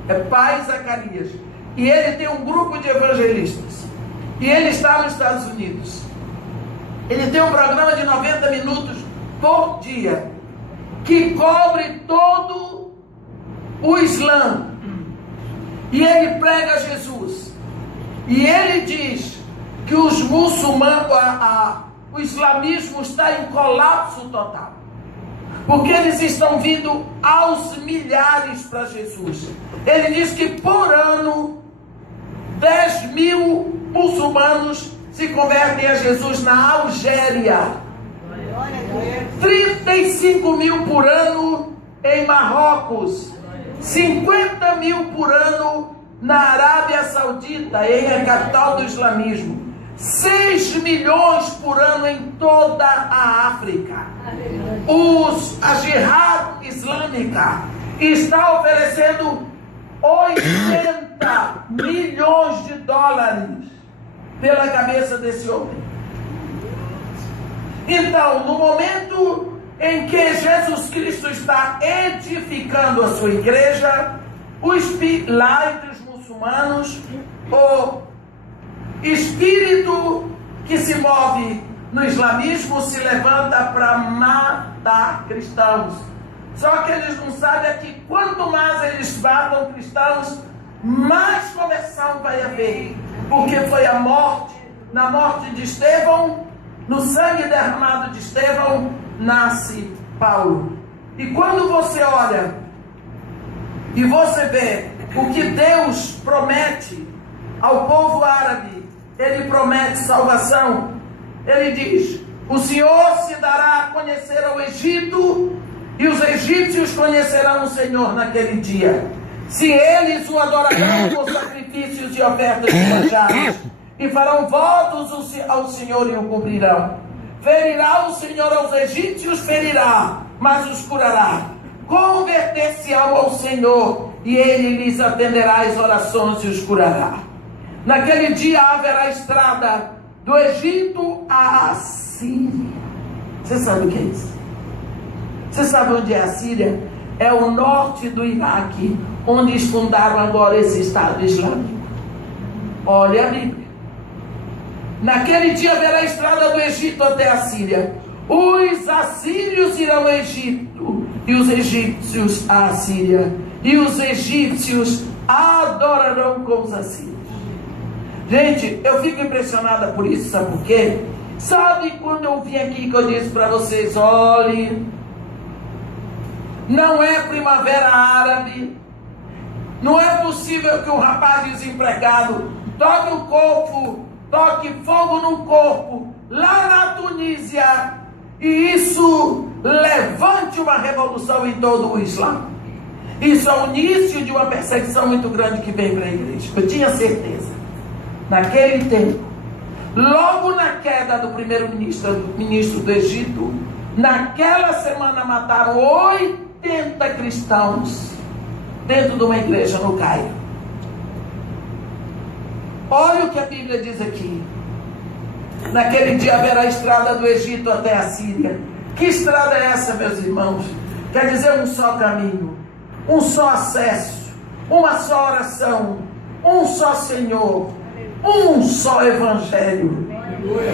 é Pai Zacarias. E ele tem um grupo de evangelistas. E ele está nos Estados Unidos. Ele tem um programa de 90 minutos por dia, que cobre todo o Islã. E ele prega Jesus. E ele diz que os muçulmanos, o islamismo está em colapso total. Porque eles estão vindo aos milhares para Jesus. Ele diz que por ano 10 mil muçulmanos se convertem a Jesus na Algéria. 35 mil por ano em Marrocos. 50 mil por ano na Arábia Saudita, em a capital do islamismo. 6 milhões por ano em toda a África. A Jihad Islâmica está oferecendo 80 milhões de dólares pela cabeça desse homem. Então, no momento em que Jesus Cristo está edificando a sua igreja, lá entre os muçulmanos, o espírito que se move no islamismo se levanta para matar cristãos. Só que eles não sabem é que quanto mais eles matam cristãos, mais conversão vai haver. Porque foi na morte de Estevão, no sangue derramado de Estevão, nasce Paulo. E quando você olha e você vê o que Deus promete ao povo árabe, ele promete salvação. Ele diz: o Senhor se dará a conhecer ao Egito, e os egípcios conhecerão o Senhor naquele dia. Se eles o adorarão com sacrifícios e ofertas de manjares, e farão votos ao Senhor e o cobrirão. Ferirá o Senhor aos egípcios, ferirá, mas os curará. Converter-se-ão ao Senhor, e Ele lhes atenderá as orações e os curará. Naquele dia haverá estrada do Egito à Assíria. Você sabe o que é isso? Você sabe onde é a Síria? É o norte do Iraque, onde eles fundaram agora esse Estado Islâmico. Olha a Bíblia. Naquele dia haverá a estrada do Egito até a Síria. Os assírios irão ao Egito, e os egípcios à Síria. E os egípcios adorarão com os assírios. Gente, eu fico impressionada por isso, sabe por quê? Sabe quando eu vim aqui que eu disse para vocês, olhe, não é primavera árabe, não é possível que um rapaz desempregado toque fogo no corpo, lá na Tunísia, e isso levante uma revolução em todo o Islã. Isso é o início de uma perseguição muito grande que vem para a igreja. Eu tinha certeza. Naquele tempo, logo na queda do primeiro-ministro do Egito, naquela semana mataram 80 cristãos dentro de uma igreja no Cairo. Olha o que a Bíblia diz aqui. Naquele dia haverá a estrada do Egito até a Síria. Que estrada é essa, meus irmãos? Quer dizer, um só caminho, um só acesso, uma só oração, um só Senhor, um só Evangelho.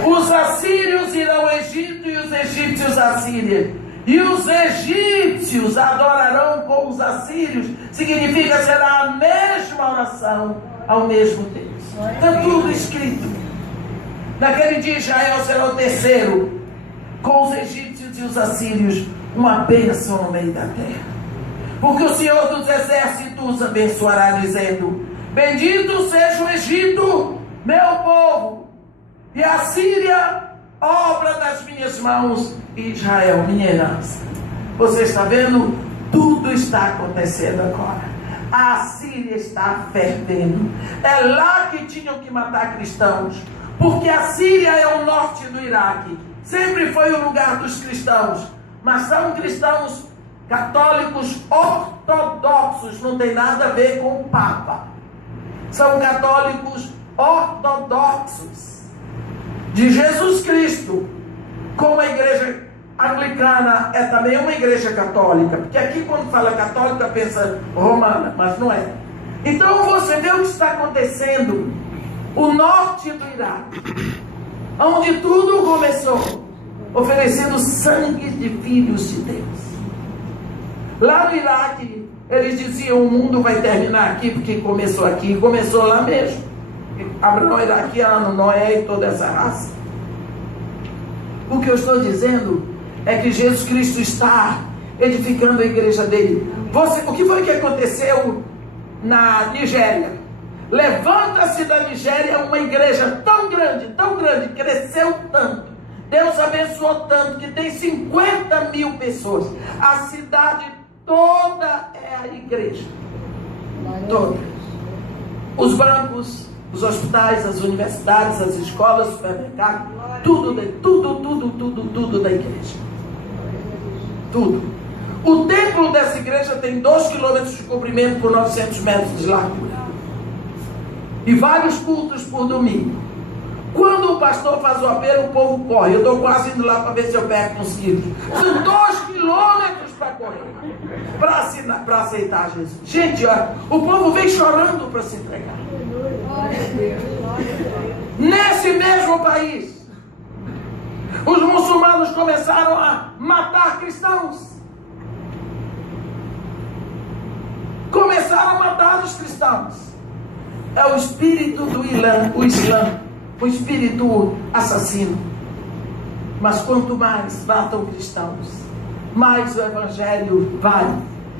Os assírios irão ao Egito e os egípcios à Síria. E os egípcios adorarão com os assírios. Significa, será a mesma oração ao mesmo tempo. Está tudo escrito. Naquele dia Israel será o terceiro, com os egípcios e os assírios, uma bênção no meio da terra. Porque o Senhor dos exércitos abençoará, dizendo: bendito seja o Egito, meu povo, e a Síria, obra das minhas mãos, e Israel, minha herança. Você está vendo? Tudo está acontecendo agora. A Síria está fervendo. É lá que tinham que matar cristãos, porque a Síria é o norte do Iraque. Sempre foi o lugar dos cristãos, mas são cristãos católicos ortodoxos, não tem nada a ver com o Papa. São católicos ortodoxos de Jesus Cristo. Como a igreja anglicana é também uma igreja católica, porque aqui quando fala católica pensa romana, mas não é. Então você vê o que está acontecendo. O norte do Iraque, onde tudo começou, oferecendo sangue de filhos de Deus. Lá no Iraque, eles diziam: o mundo vai terminar aqui, porque começou aqui, começou lá mesmo. Abraão iraquiano, Noé e toda essa raça. O que eu estou dizendo é que Jesus Cristo está edificando a igreja dele. O que foi que aconteceu na Nigéria? Levanta-se da Nigéria uma igreja tão grande, cresceu tanto, Deus abençoou tanto, que tem 50 mil pessoas. A cidade toda é a igreja. Toda. Os bancos, os hospitais, as universidades, as escolas, os supermercados, tudo da igreja. Tudo. O templo dessa igreja tem 2 quilômetros de comprimento por 900 metros de largura. E vários cultos por domingo. Quando o pastor faz o apelo, o povo corre. Eu estou quase indo lá para ver se eu pego uns quilos. São 2 quilômetros para correr, para aceitar Jesus. Gente, ó, o povo vem chorando para se entregar. Nesse mesmo país, os muçulmanos começaram a matar cristãos. Começaram a matar os cristãos. É o espírito do Islã, o espírito assassino. Mas quanto mais matam cristãos, mais o evangelho vai.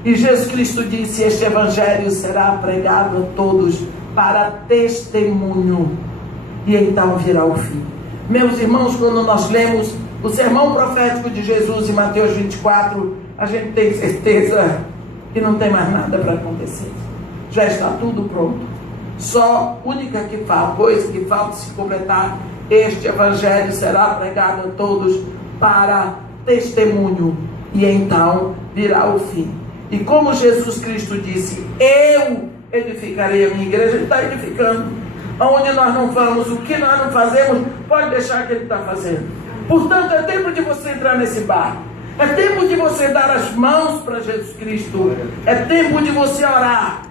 E Jesus Cristo disse: este evangelho será pregado a todos para testemunho, e então virá o fim. Meus irmãos, quando nós lemos o sermão profético de Jesus em Mateus 24, a gente tem certeza que não tem mais nada para acontecer. já está tudo pronto. Só única coisa que falta se completar, este evangelho será pregado a todos para testemunho, e então virá o fim. E como Jesus Cristo disse, eu edificarei a minha igreja, Ele está edificando. Onde nós não vamos, o que nós não fazemos, pode deixar que Ele está fazendo. Portanto, é tempo de você entrar nesse barco. É tempo de você dar as mãos para Jesus Cristo. É tempo de você orar.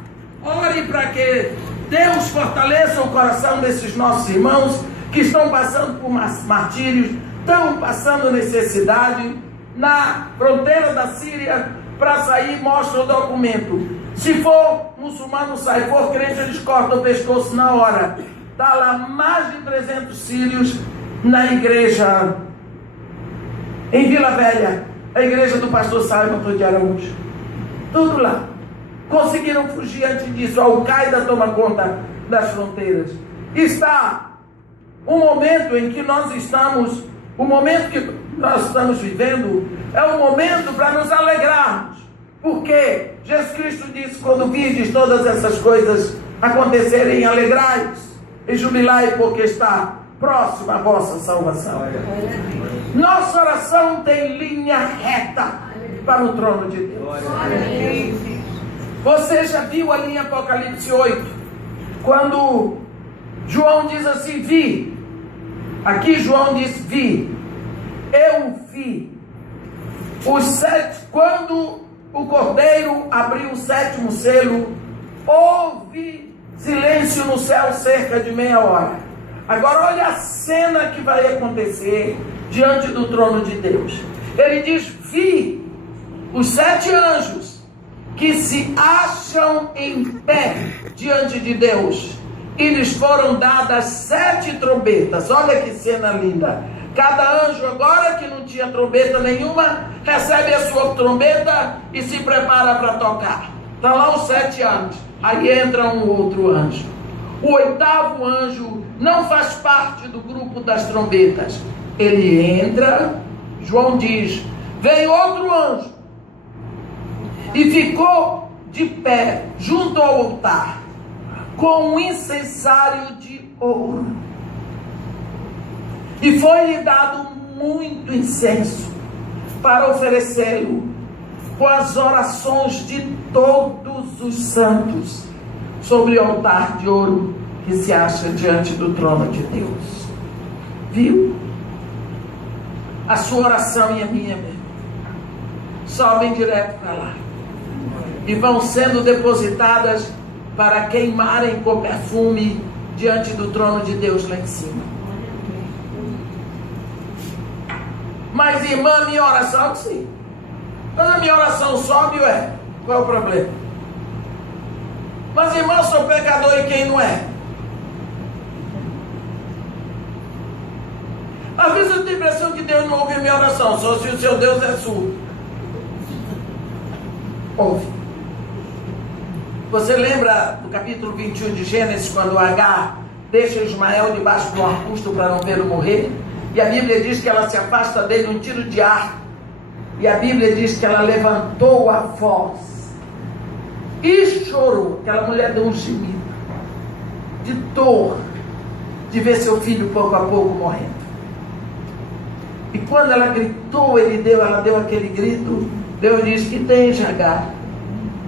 Ore para que Deus fortaleça o coração desses nossos irmãos que estão passando por martírios, estão passando necessidade. Na fronteira da Síria, para sair, mostra o documento. Se for muçulmano, sai. Se for crente, eles cortam o pescoço na hora. Está lá mais de 300 sírios na igreja em Vila Velha, a igreja do pastor Salmo de Araújo. Tudo lá. Conseguiram fugir antes disso. A Al-Qaeda toma conta das fronteiras. Está um momento em que nós estamos, o momento que nós estamos vivendo, é um momento para nos alegrarmos. Porque Jesus Cristo disse, quando virdes todas essas coisas acontecerem, alegrai-vos e jubilai, porque está próxima a vossa salvação. Nossa oração tem linha reta para o trono de Deus. Você já viu ali em Apocalipse 8, quando João diz assim, vi. Aqui João diz, vi. Eu vi. Quando o Cordeiro abriu o 7º selo, houve silêncio no céu cerca de meia hora. Agora olha a cena que vai acontecer diante do trono de Deus. Ele diz, vi os 7 anjos que se acham em pé diante de Deus. E lhes foram dadas 7 trombetas. Olha que cena linda. Cada anjo agora que não tinha trombeta nenhuma, recebe a sua trombeta e se prepara para tocar. Está lá os 7 anjos. Aí entra um outro anjo. O 8º anjo não faz parte do grupo das trombetas. Ele entra, João diz, veio outro anjo e ficou de pé junto ao altar com um incensário de ouro. E foi-lhe dado muito incenso para oferecê-lo com as orações de todos os santos sobre o altar de ouro que se acha diante do trono de Deus. Viu? A sua oração e a minha mesmo sobem direto para lá e vão sendo depositadas para queimarem com perfume diante do trono de Deus lá em cima. Mas irmã, minha oração sim. Mas a minha oração sobe, ué? Qual é o problema? Mas irmã, eu sou pecador e quem não é? Às vezes eu tenho a impressão que Deus não ouve a minha oração, só se o seu Deus é surdo. Ouve. Você lembra do capítulo 21 de Gênesis, quando Agar deixa Ismael debaixo de um arbusto para não vê-lo morrer? E a Bíblia diz que ela se afasta dele um tiro de arco. E a Bíblia diz que ela levantou a voz e chorou. Aquela mulher deu um gemido de dor de ver seu filho pouco a pouco morrendo. E quando ela gritou, ela deu aquele grito. Deus diz, que tem, Agar?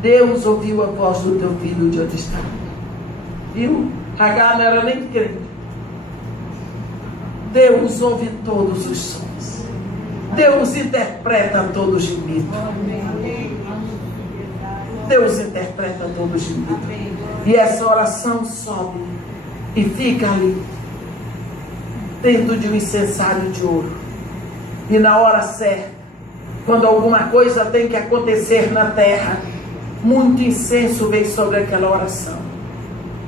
Deus ouviu a voz do teu filho de onde está. Viu? Agar não era nem crente. Deus ouve todos os sons. Deus interpreta todo gemido. Deus interpreta todo gemido. E essa oração sobe e fica ali, dentro de um incensário de ouro. E na hora certa, quando alguma coisa tem que acontecer na terra, muito incenso vem sobre aquela oração.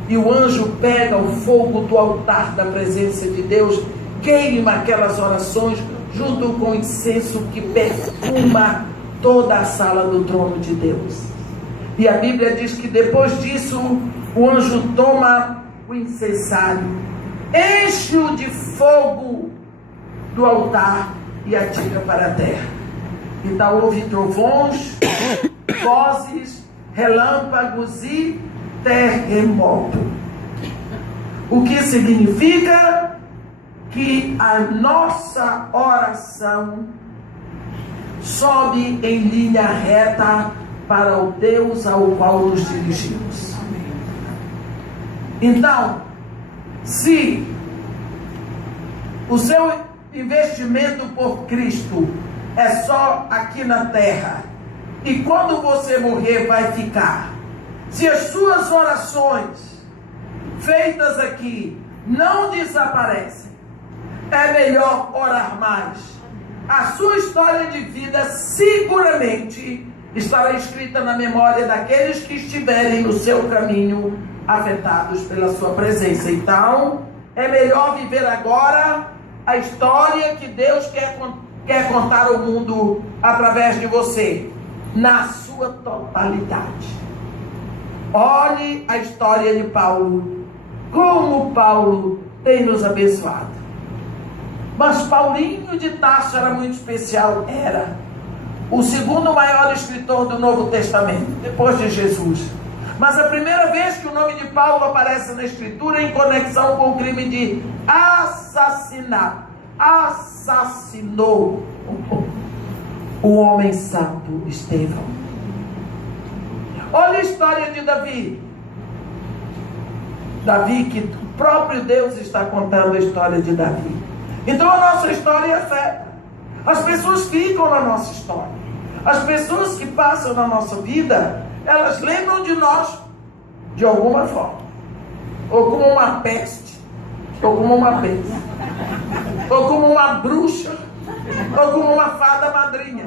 E o anjo pega o fogo do altar da presença de Deus, queima aquelas orações junto com o incenso que perfuma toda a sala do trono de Deus. E a Bíblia diz que depois disso o anjo toma o incensário, enche-o de fogo do altar e atira para a terra. Então houve trovões, vozes, relâmpagos e terremoto. O que significa que a nossa oração sobe em linha reta para o Deus ao qual nos dirigimos. Então, se o seu investimento por Cristo é só aqui na terra, e quando você morrer vai ficar, se as suas orações feitas aqui não desaparecem, é melhor orar mais. A sua história de vida seguramente estará escrita na memória daqueles que estiverem no seu caminho afetados pela sua presença. Então, é melhor viver agora a história que Deus quer contar ao mundo através de você, na sua totalidade. Olhe a história de Paulo, como Paulo tem nos abençoado. Mas Paulinho de Tarso era muito especial, era o segundo maior escritor do Novo Testamento, depois de Jesus. Mas a primeira vez que o nome de Paulo aparece na Escritura é em conexão com o crime de assassinato. Assassinou o homem santo Estevão. Olha a história de Davi. Davi, que o próprio Deus está contando a história de Davi. Então a nossa história afeta. As pessoas ficam na nossa história. As pessoas que passam na nossa vida, elas lembram de nós de alguma forma. Ou como uma peste, ou como uma besta, ou como uma bruxa, ou como uma fada madrinha.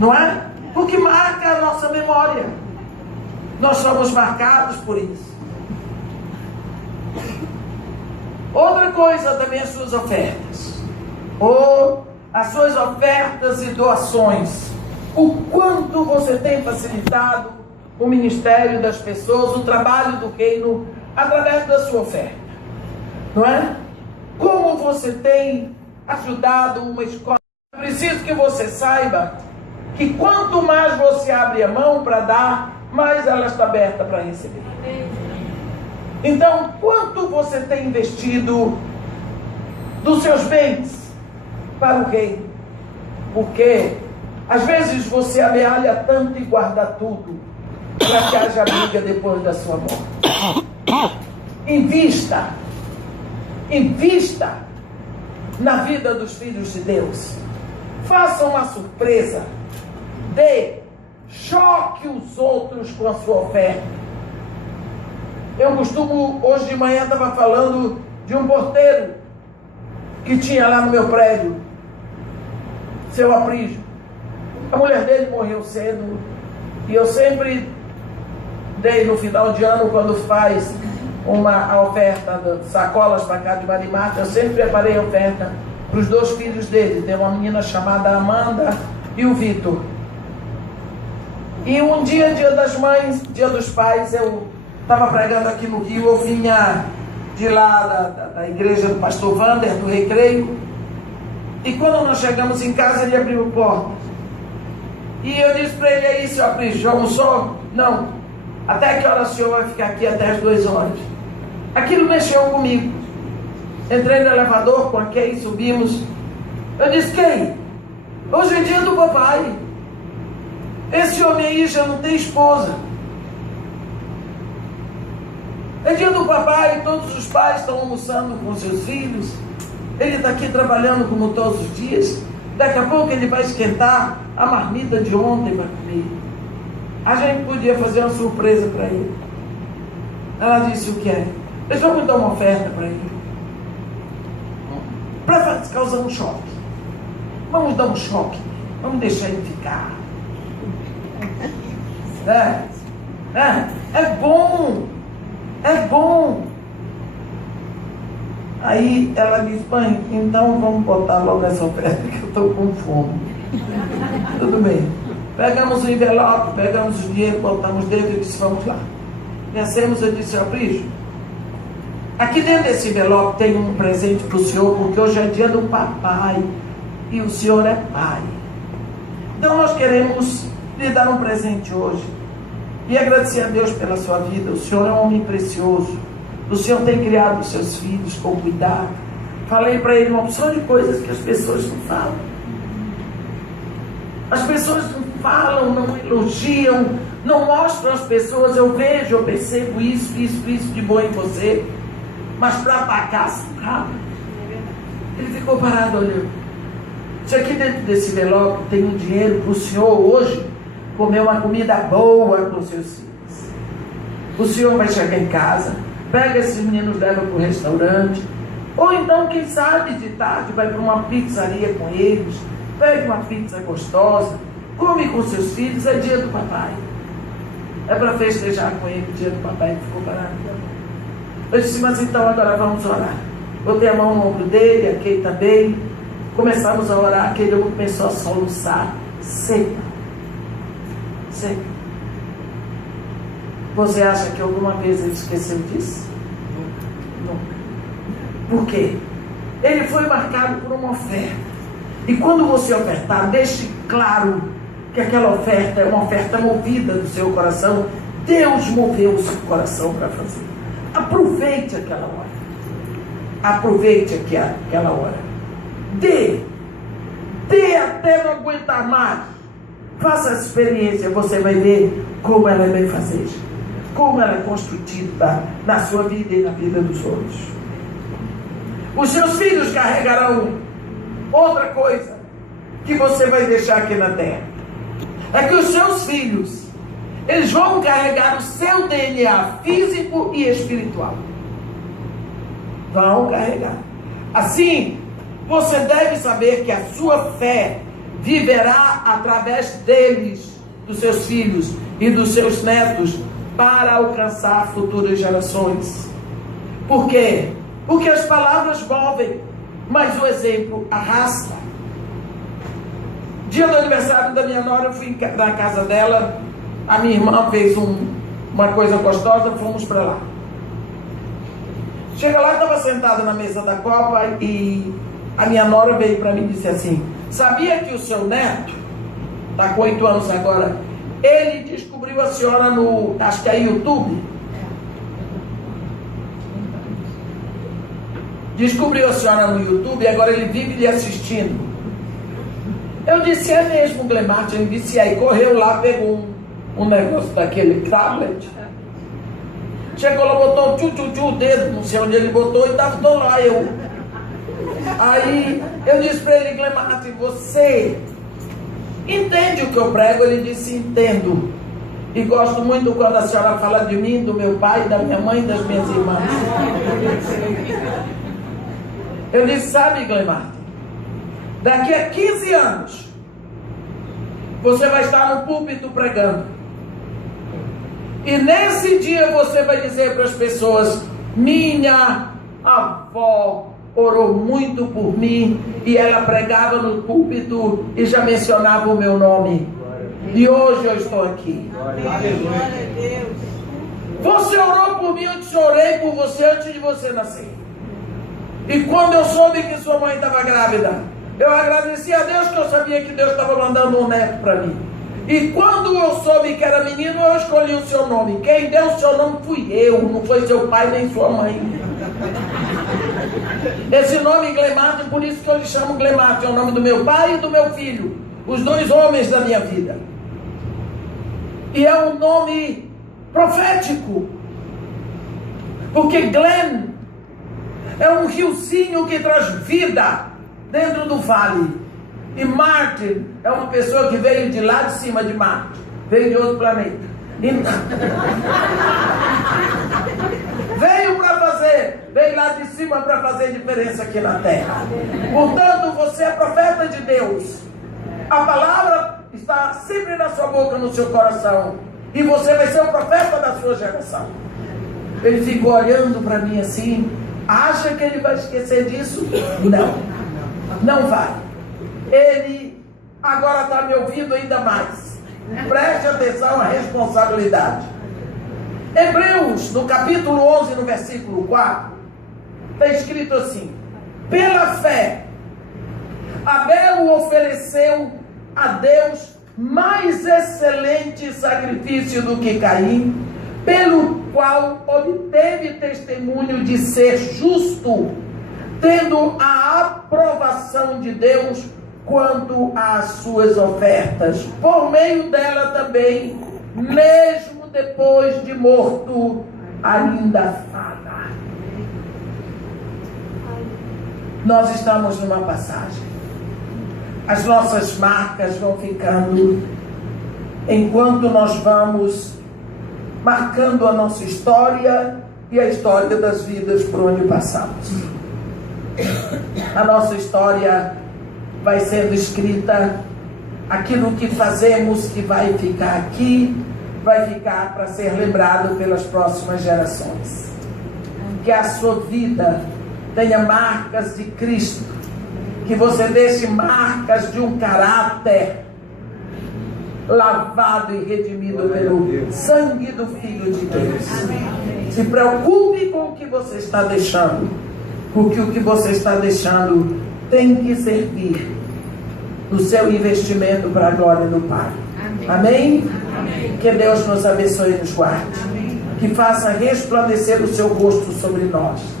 Não é? Porque marca a nossa memória. Nós somos marcados por isso. Outra coisa também, as suas ofertas. Ou as suas ofertas e doações. O quanto você tem facilitado o ministério das pessoas, o trabalho do reino, através da sua oferta. Não é? Como você tem ajudado uma escola. É preciso que você saiba que quanto mais você abre a mão para dar, mais ela está aberta para receber. Então, quanto você tem investido dos seus bens para o reino? Porque às vezes você amealha tanto e guarda tudo para que haja briga depois da sua morte. Invista na vida dos filhos de Deus. Faça uma surpresa. Choque os outros com a sua oferta. Eu costumo, hoje de manhã estava falando de um porteiro que tinha lá no meu prédio, seu Aprígio. A mulher dele morreu cedo e eu sempre dei no final de ano, quando faz a oferta de sacolas para cá de Marimata, eu sempre preparei a oferta para os 2 filhos dele. Tem uma menina chamada Amanda e o Vitor. E um dia das mães, dia dos pais, eu estava pregando aqui no Rio, eu vinha de lá da igreja do pastor Wander, do Recreio, e quando nós chegamos em casa, ele abriu a porta. E eu disse para ele: aí, seu Aprígio, já almoçou? Não. Até que hora o senhor vai ficar aqui? Até as 2 horas. Aquilo mexeu comigo. Entrei no elevador com a Kay, subimos. Eu disse: Kay, hoje é dia do papai. Esse homem aí já não tem esposa. É dia do papai, todos os pais estão almoçando com seus filhos. Ele está aqui trabalhando como todos os dias. Daqui a pouco ele vai esquentar a marmita de ontem para comer. A gente podia fazer uma surpresa para ele. Ela disse: o que é? Eles vão dar uma oferta para ele, para causar um choque. Vamos dar um choque. Vamos deixar ele ficar. É bom. É bom. Aí ela disse: mãe, então vamos botar logo essa oferta que eu estou com fome. Tudo bem. Pegamos o envelope, pegamos o dinheiro, botamos dentro e disse: vamos lá. Descemos, eu disse: Aprígio, aqui dentro desse envelope tem um presente para o senhor, porque hoje é dia do papai e o senhor é pai. Então nós queremos lhe dar um presente hoje. E agradeci a Deus pela sua vida. O Senhor é um homem precioso. O Senhor tem criado os seus filhos com cuidado. Falei para ele uma opção de coisas que as pessoas não falam. As pessoas não falam, não elogiam, não mostram às pessoas. Eu vejo, eu percebo isso de bom em você. Mas para atacar, se acaba. Ele ficou parado olhando. Se aqui dentro desse envelope tem um dinheiro para o senhor hoje comer uma comida boa com seus filhos. O senhor vai chegar em casa, pega esses meninos, leva para o restaurante, ou então, quem sabe, de tarde vai para uma pizzaria com eles, pede uma pizza gostosa, come com seus filhos, é dia do papai. É para festejar com ele o dia do papai. Ele ficou parado. Eu disse, mas então agora vamos orar. Botei a mão no ombro dele, aquele também. Começamos a orar, aquele homem começou a soluçar, seca. Você acha que alguma vez ele esqueceu disso? Nunca. Por quê? Ele foi marcado por uma oferta. E quando você ofertar, deixe claro que aquela oferta é uma oferta movida do seu coração. Deus moveu o seu coração para fazer. Aproveite aquela hora. Aproveite aquela hora. Dê até não aguentar mais. Faça essa experiência, você vai ver como ela é benfazeja, como ela é construtiva na sua vida e na vida dos outros. Os seus filhos carregarão outra coisa que você vai deixar aqui na terra. É que os seus filhos, eles vão carregar o seu DNA físico e espiritual. Vão carregar. Assim, você deve saber que a sua fé viverá através deles, dos seus filhos e dos seus netos, para alcançar futuras gerações. Por quê? Porque as palavras movem, mas o exemplo arrasta. Dia do aniversário da minha nora, eu fui na casa dela, a minha irmã fez uma coisa gostosa, fomos para lá. Chega lá, estava sentada na mesa da copa e a minha nora veio para mim e disse assim: sabia que o seu neto, está com 8 anos agora, ele descobriu a senhora no, acho que é YouTube. Descobriu a senhora no YouTube e agora ele vive lhe assistindo. Eu disse, é mesmo, Glemart? Ele disse, aí correu lá, pegou um negócio daquele tablet. Chegou lá, botou o dedo, não sei onde ele botou e estava lá eu. Aí eu disse para ele, Glemart, você entende o que eu prego? Ele disse, entendo. E gosto muito quando a senhora fala de mim, do meu pai, da minha mãe e das minhas irmãs. Eu disse, sabe, Glemart, daqui a 15 anos você vai estar no púlpito pregando. E nesse dia você vai dizer para as pessoas, minha avó orou muito por mim e ela pregava no púlpito e já mencionava o meu nome. E hoje eu estou aqui. Você orou por mim, eu te orei por você antes de você nascer. E quando eu soube que sua mãe estava grávida, eu agradeci a Deus que eu sabia que Deus estava mandando um neto para mim. E quando eu soube que era menino, eu escolhi o seu nome. Quem deu o seu nome fui eu, não foi seu pai nem sua mãe. Esse nome Glemart, por isso que eu lhe chamo Glemart, é o nome do meu pai e do meu filho, os 2 homens da minha vida. E é um nome profético, porque Glen é um riozinho que traz vida dentro do vale. E Martin é uma pessoa que veio de lá de cima de Marte, veio de outro planeta. Então, veio lá de cima para fazer diferença aqui na terra. Portanto, você é profeta de Deus. A palavra está sempre na sua boca, no seu coração. E você vai ser o profeta da sua geração. Ele ficou olhando para mim assim. Acha que ele vai esquecer disso? Não. Não vai. Ele agora está me ouvindo ainda mais. Preste atenção à responsabilidade. Hebreus, no capítulo 11, no versículo 4, está escrito assim: pela fé, Abel ofereceu a Deus mais excelente sacrifício do que Caim, pelo qual obteve testemunho de ser justo, tendo a aprovação de Deus quanto às suas ofertas. Por meio dela também, mesmo depois de morto, ainda fala. Nós estamos numa passagem. As nossas marcas vão ficando enquanto nós vamos marcando a nossa história e a história das vidas por onde passamos. A nossa história vai sendo escrita, aquilo que fazemos que vai ficar aqui, vai ficar para ser lembrado pelas próximas gerações. Que a sua vida tenha marcas de Cristo, que você deixe marcas de um caráter lavado e redimido pelo sangue do Filho de Deus. Se preocupe com o que você está deixando, porque o que você está deixando tem que servir no seu investimento para a glória do Pai. Amém? Que Deus nos abençoe e nos guarde. Que faça resplandecer o seu rosto sobre nós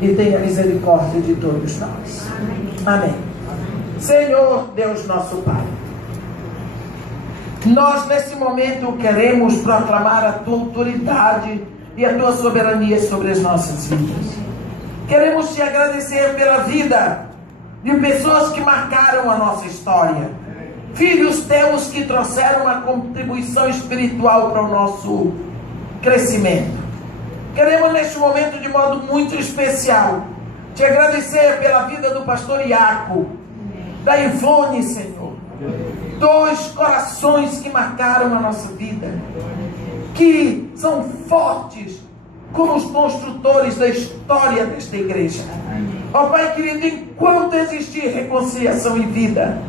e tenha misericórdia de todos nós. Amém. Senhor Deus nosso Pai, nós nesse momento queremos proclamar a tua autoridade e a tua soberania sobre as nossas vidas. Queremos te agradecer pela vida de pessoas que marcaram a nossa história, filhos teus que trouxeram uma contribuição espiritual para o nosso crescimento. Queremos neste momento, de modo muito especial, te agradecer pela vida do pastor Iaco, da Ivone, Senhor. Dois corações que marcaram a nossa vida, que são fortes como os construtores da história desta igreja. Ó Pai querido, enquanto existir reconciliação e vida,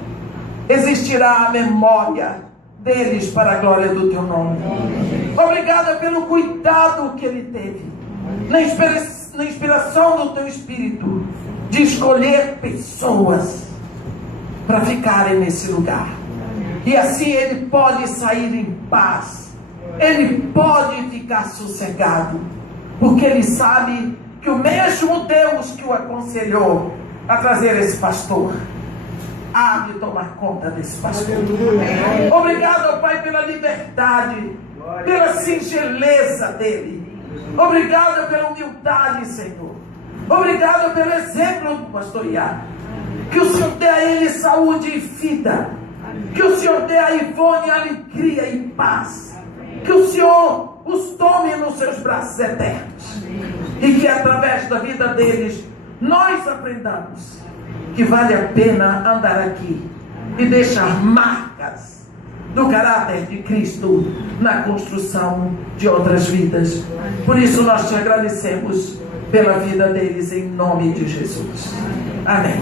existirá a memória deles para a glória do teu nome. Obrigada pelo cuidado que ele teve, na inspiração do teu Espírito, de escolher pessoas para ficarem nesse lugar. E assim ele pode sair em paz, ele pode ficar sossegado, porque ele sabe que o mesmo Deus que o aconselhou a trazer esse pastor há de tomar conta desse pastor. Obrigado, Pai, pela liberdade, pela singeleza dele. Obrigado pela humildade, Senhor. Obrigado pelo exemplo do pastor Iaco. Que o Senhor dê a ele saúde e vida. Que o Senhor dê a Ivone alegria e paz. Que o Senhor os tome nos seus braços eternos. E que através da vida deles nós aprendamos que vale a pena andar aqui e deixar marcas do caráter de Cristo na construção de outras vidas. Por isso nós te agradecemos pela vida deles em nome de Jesus. Amém.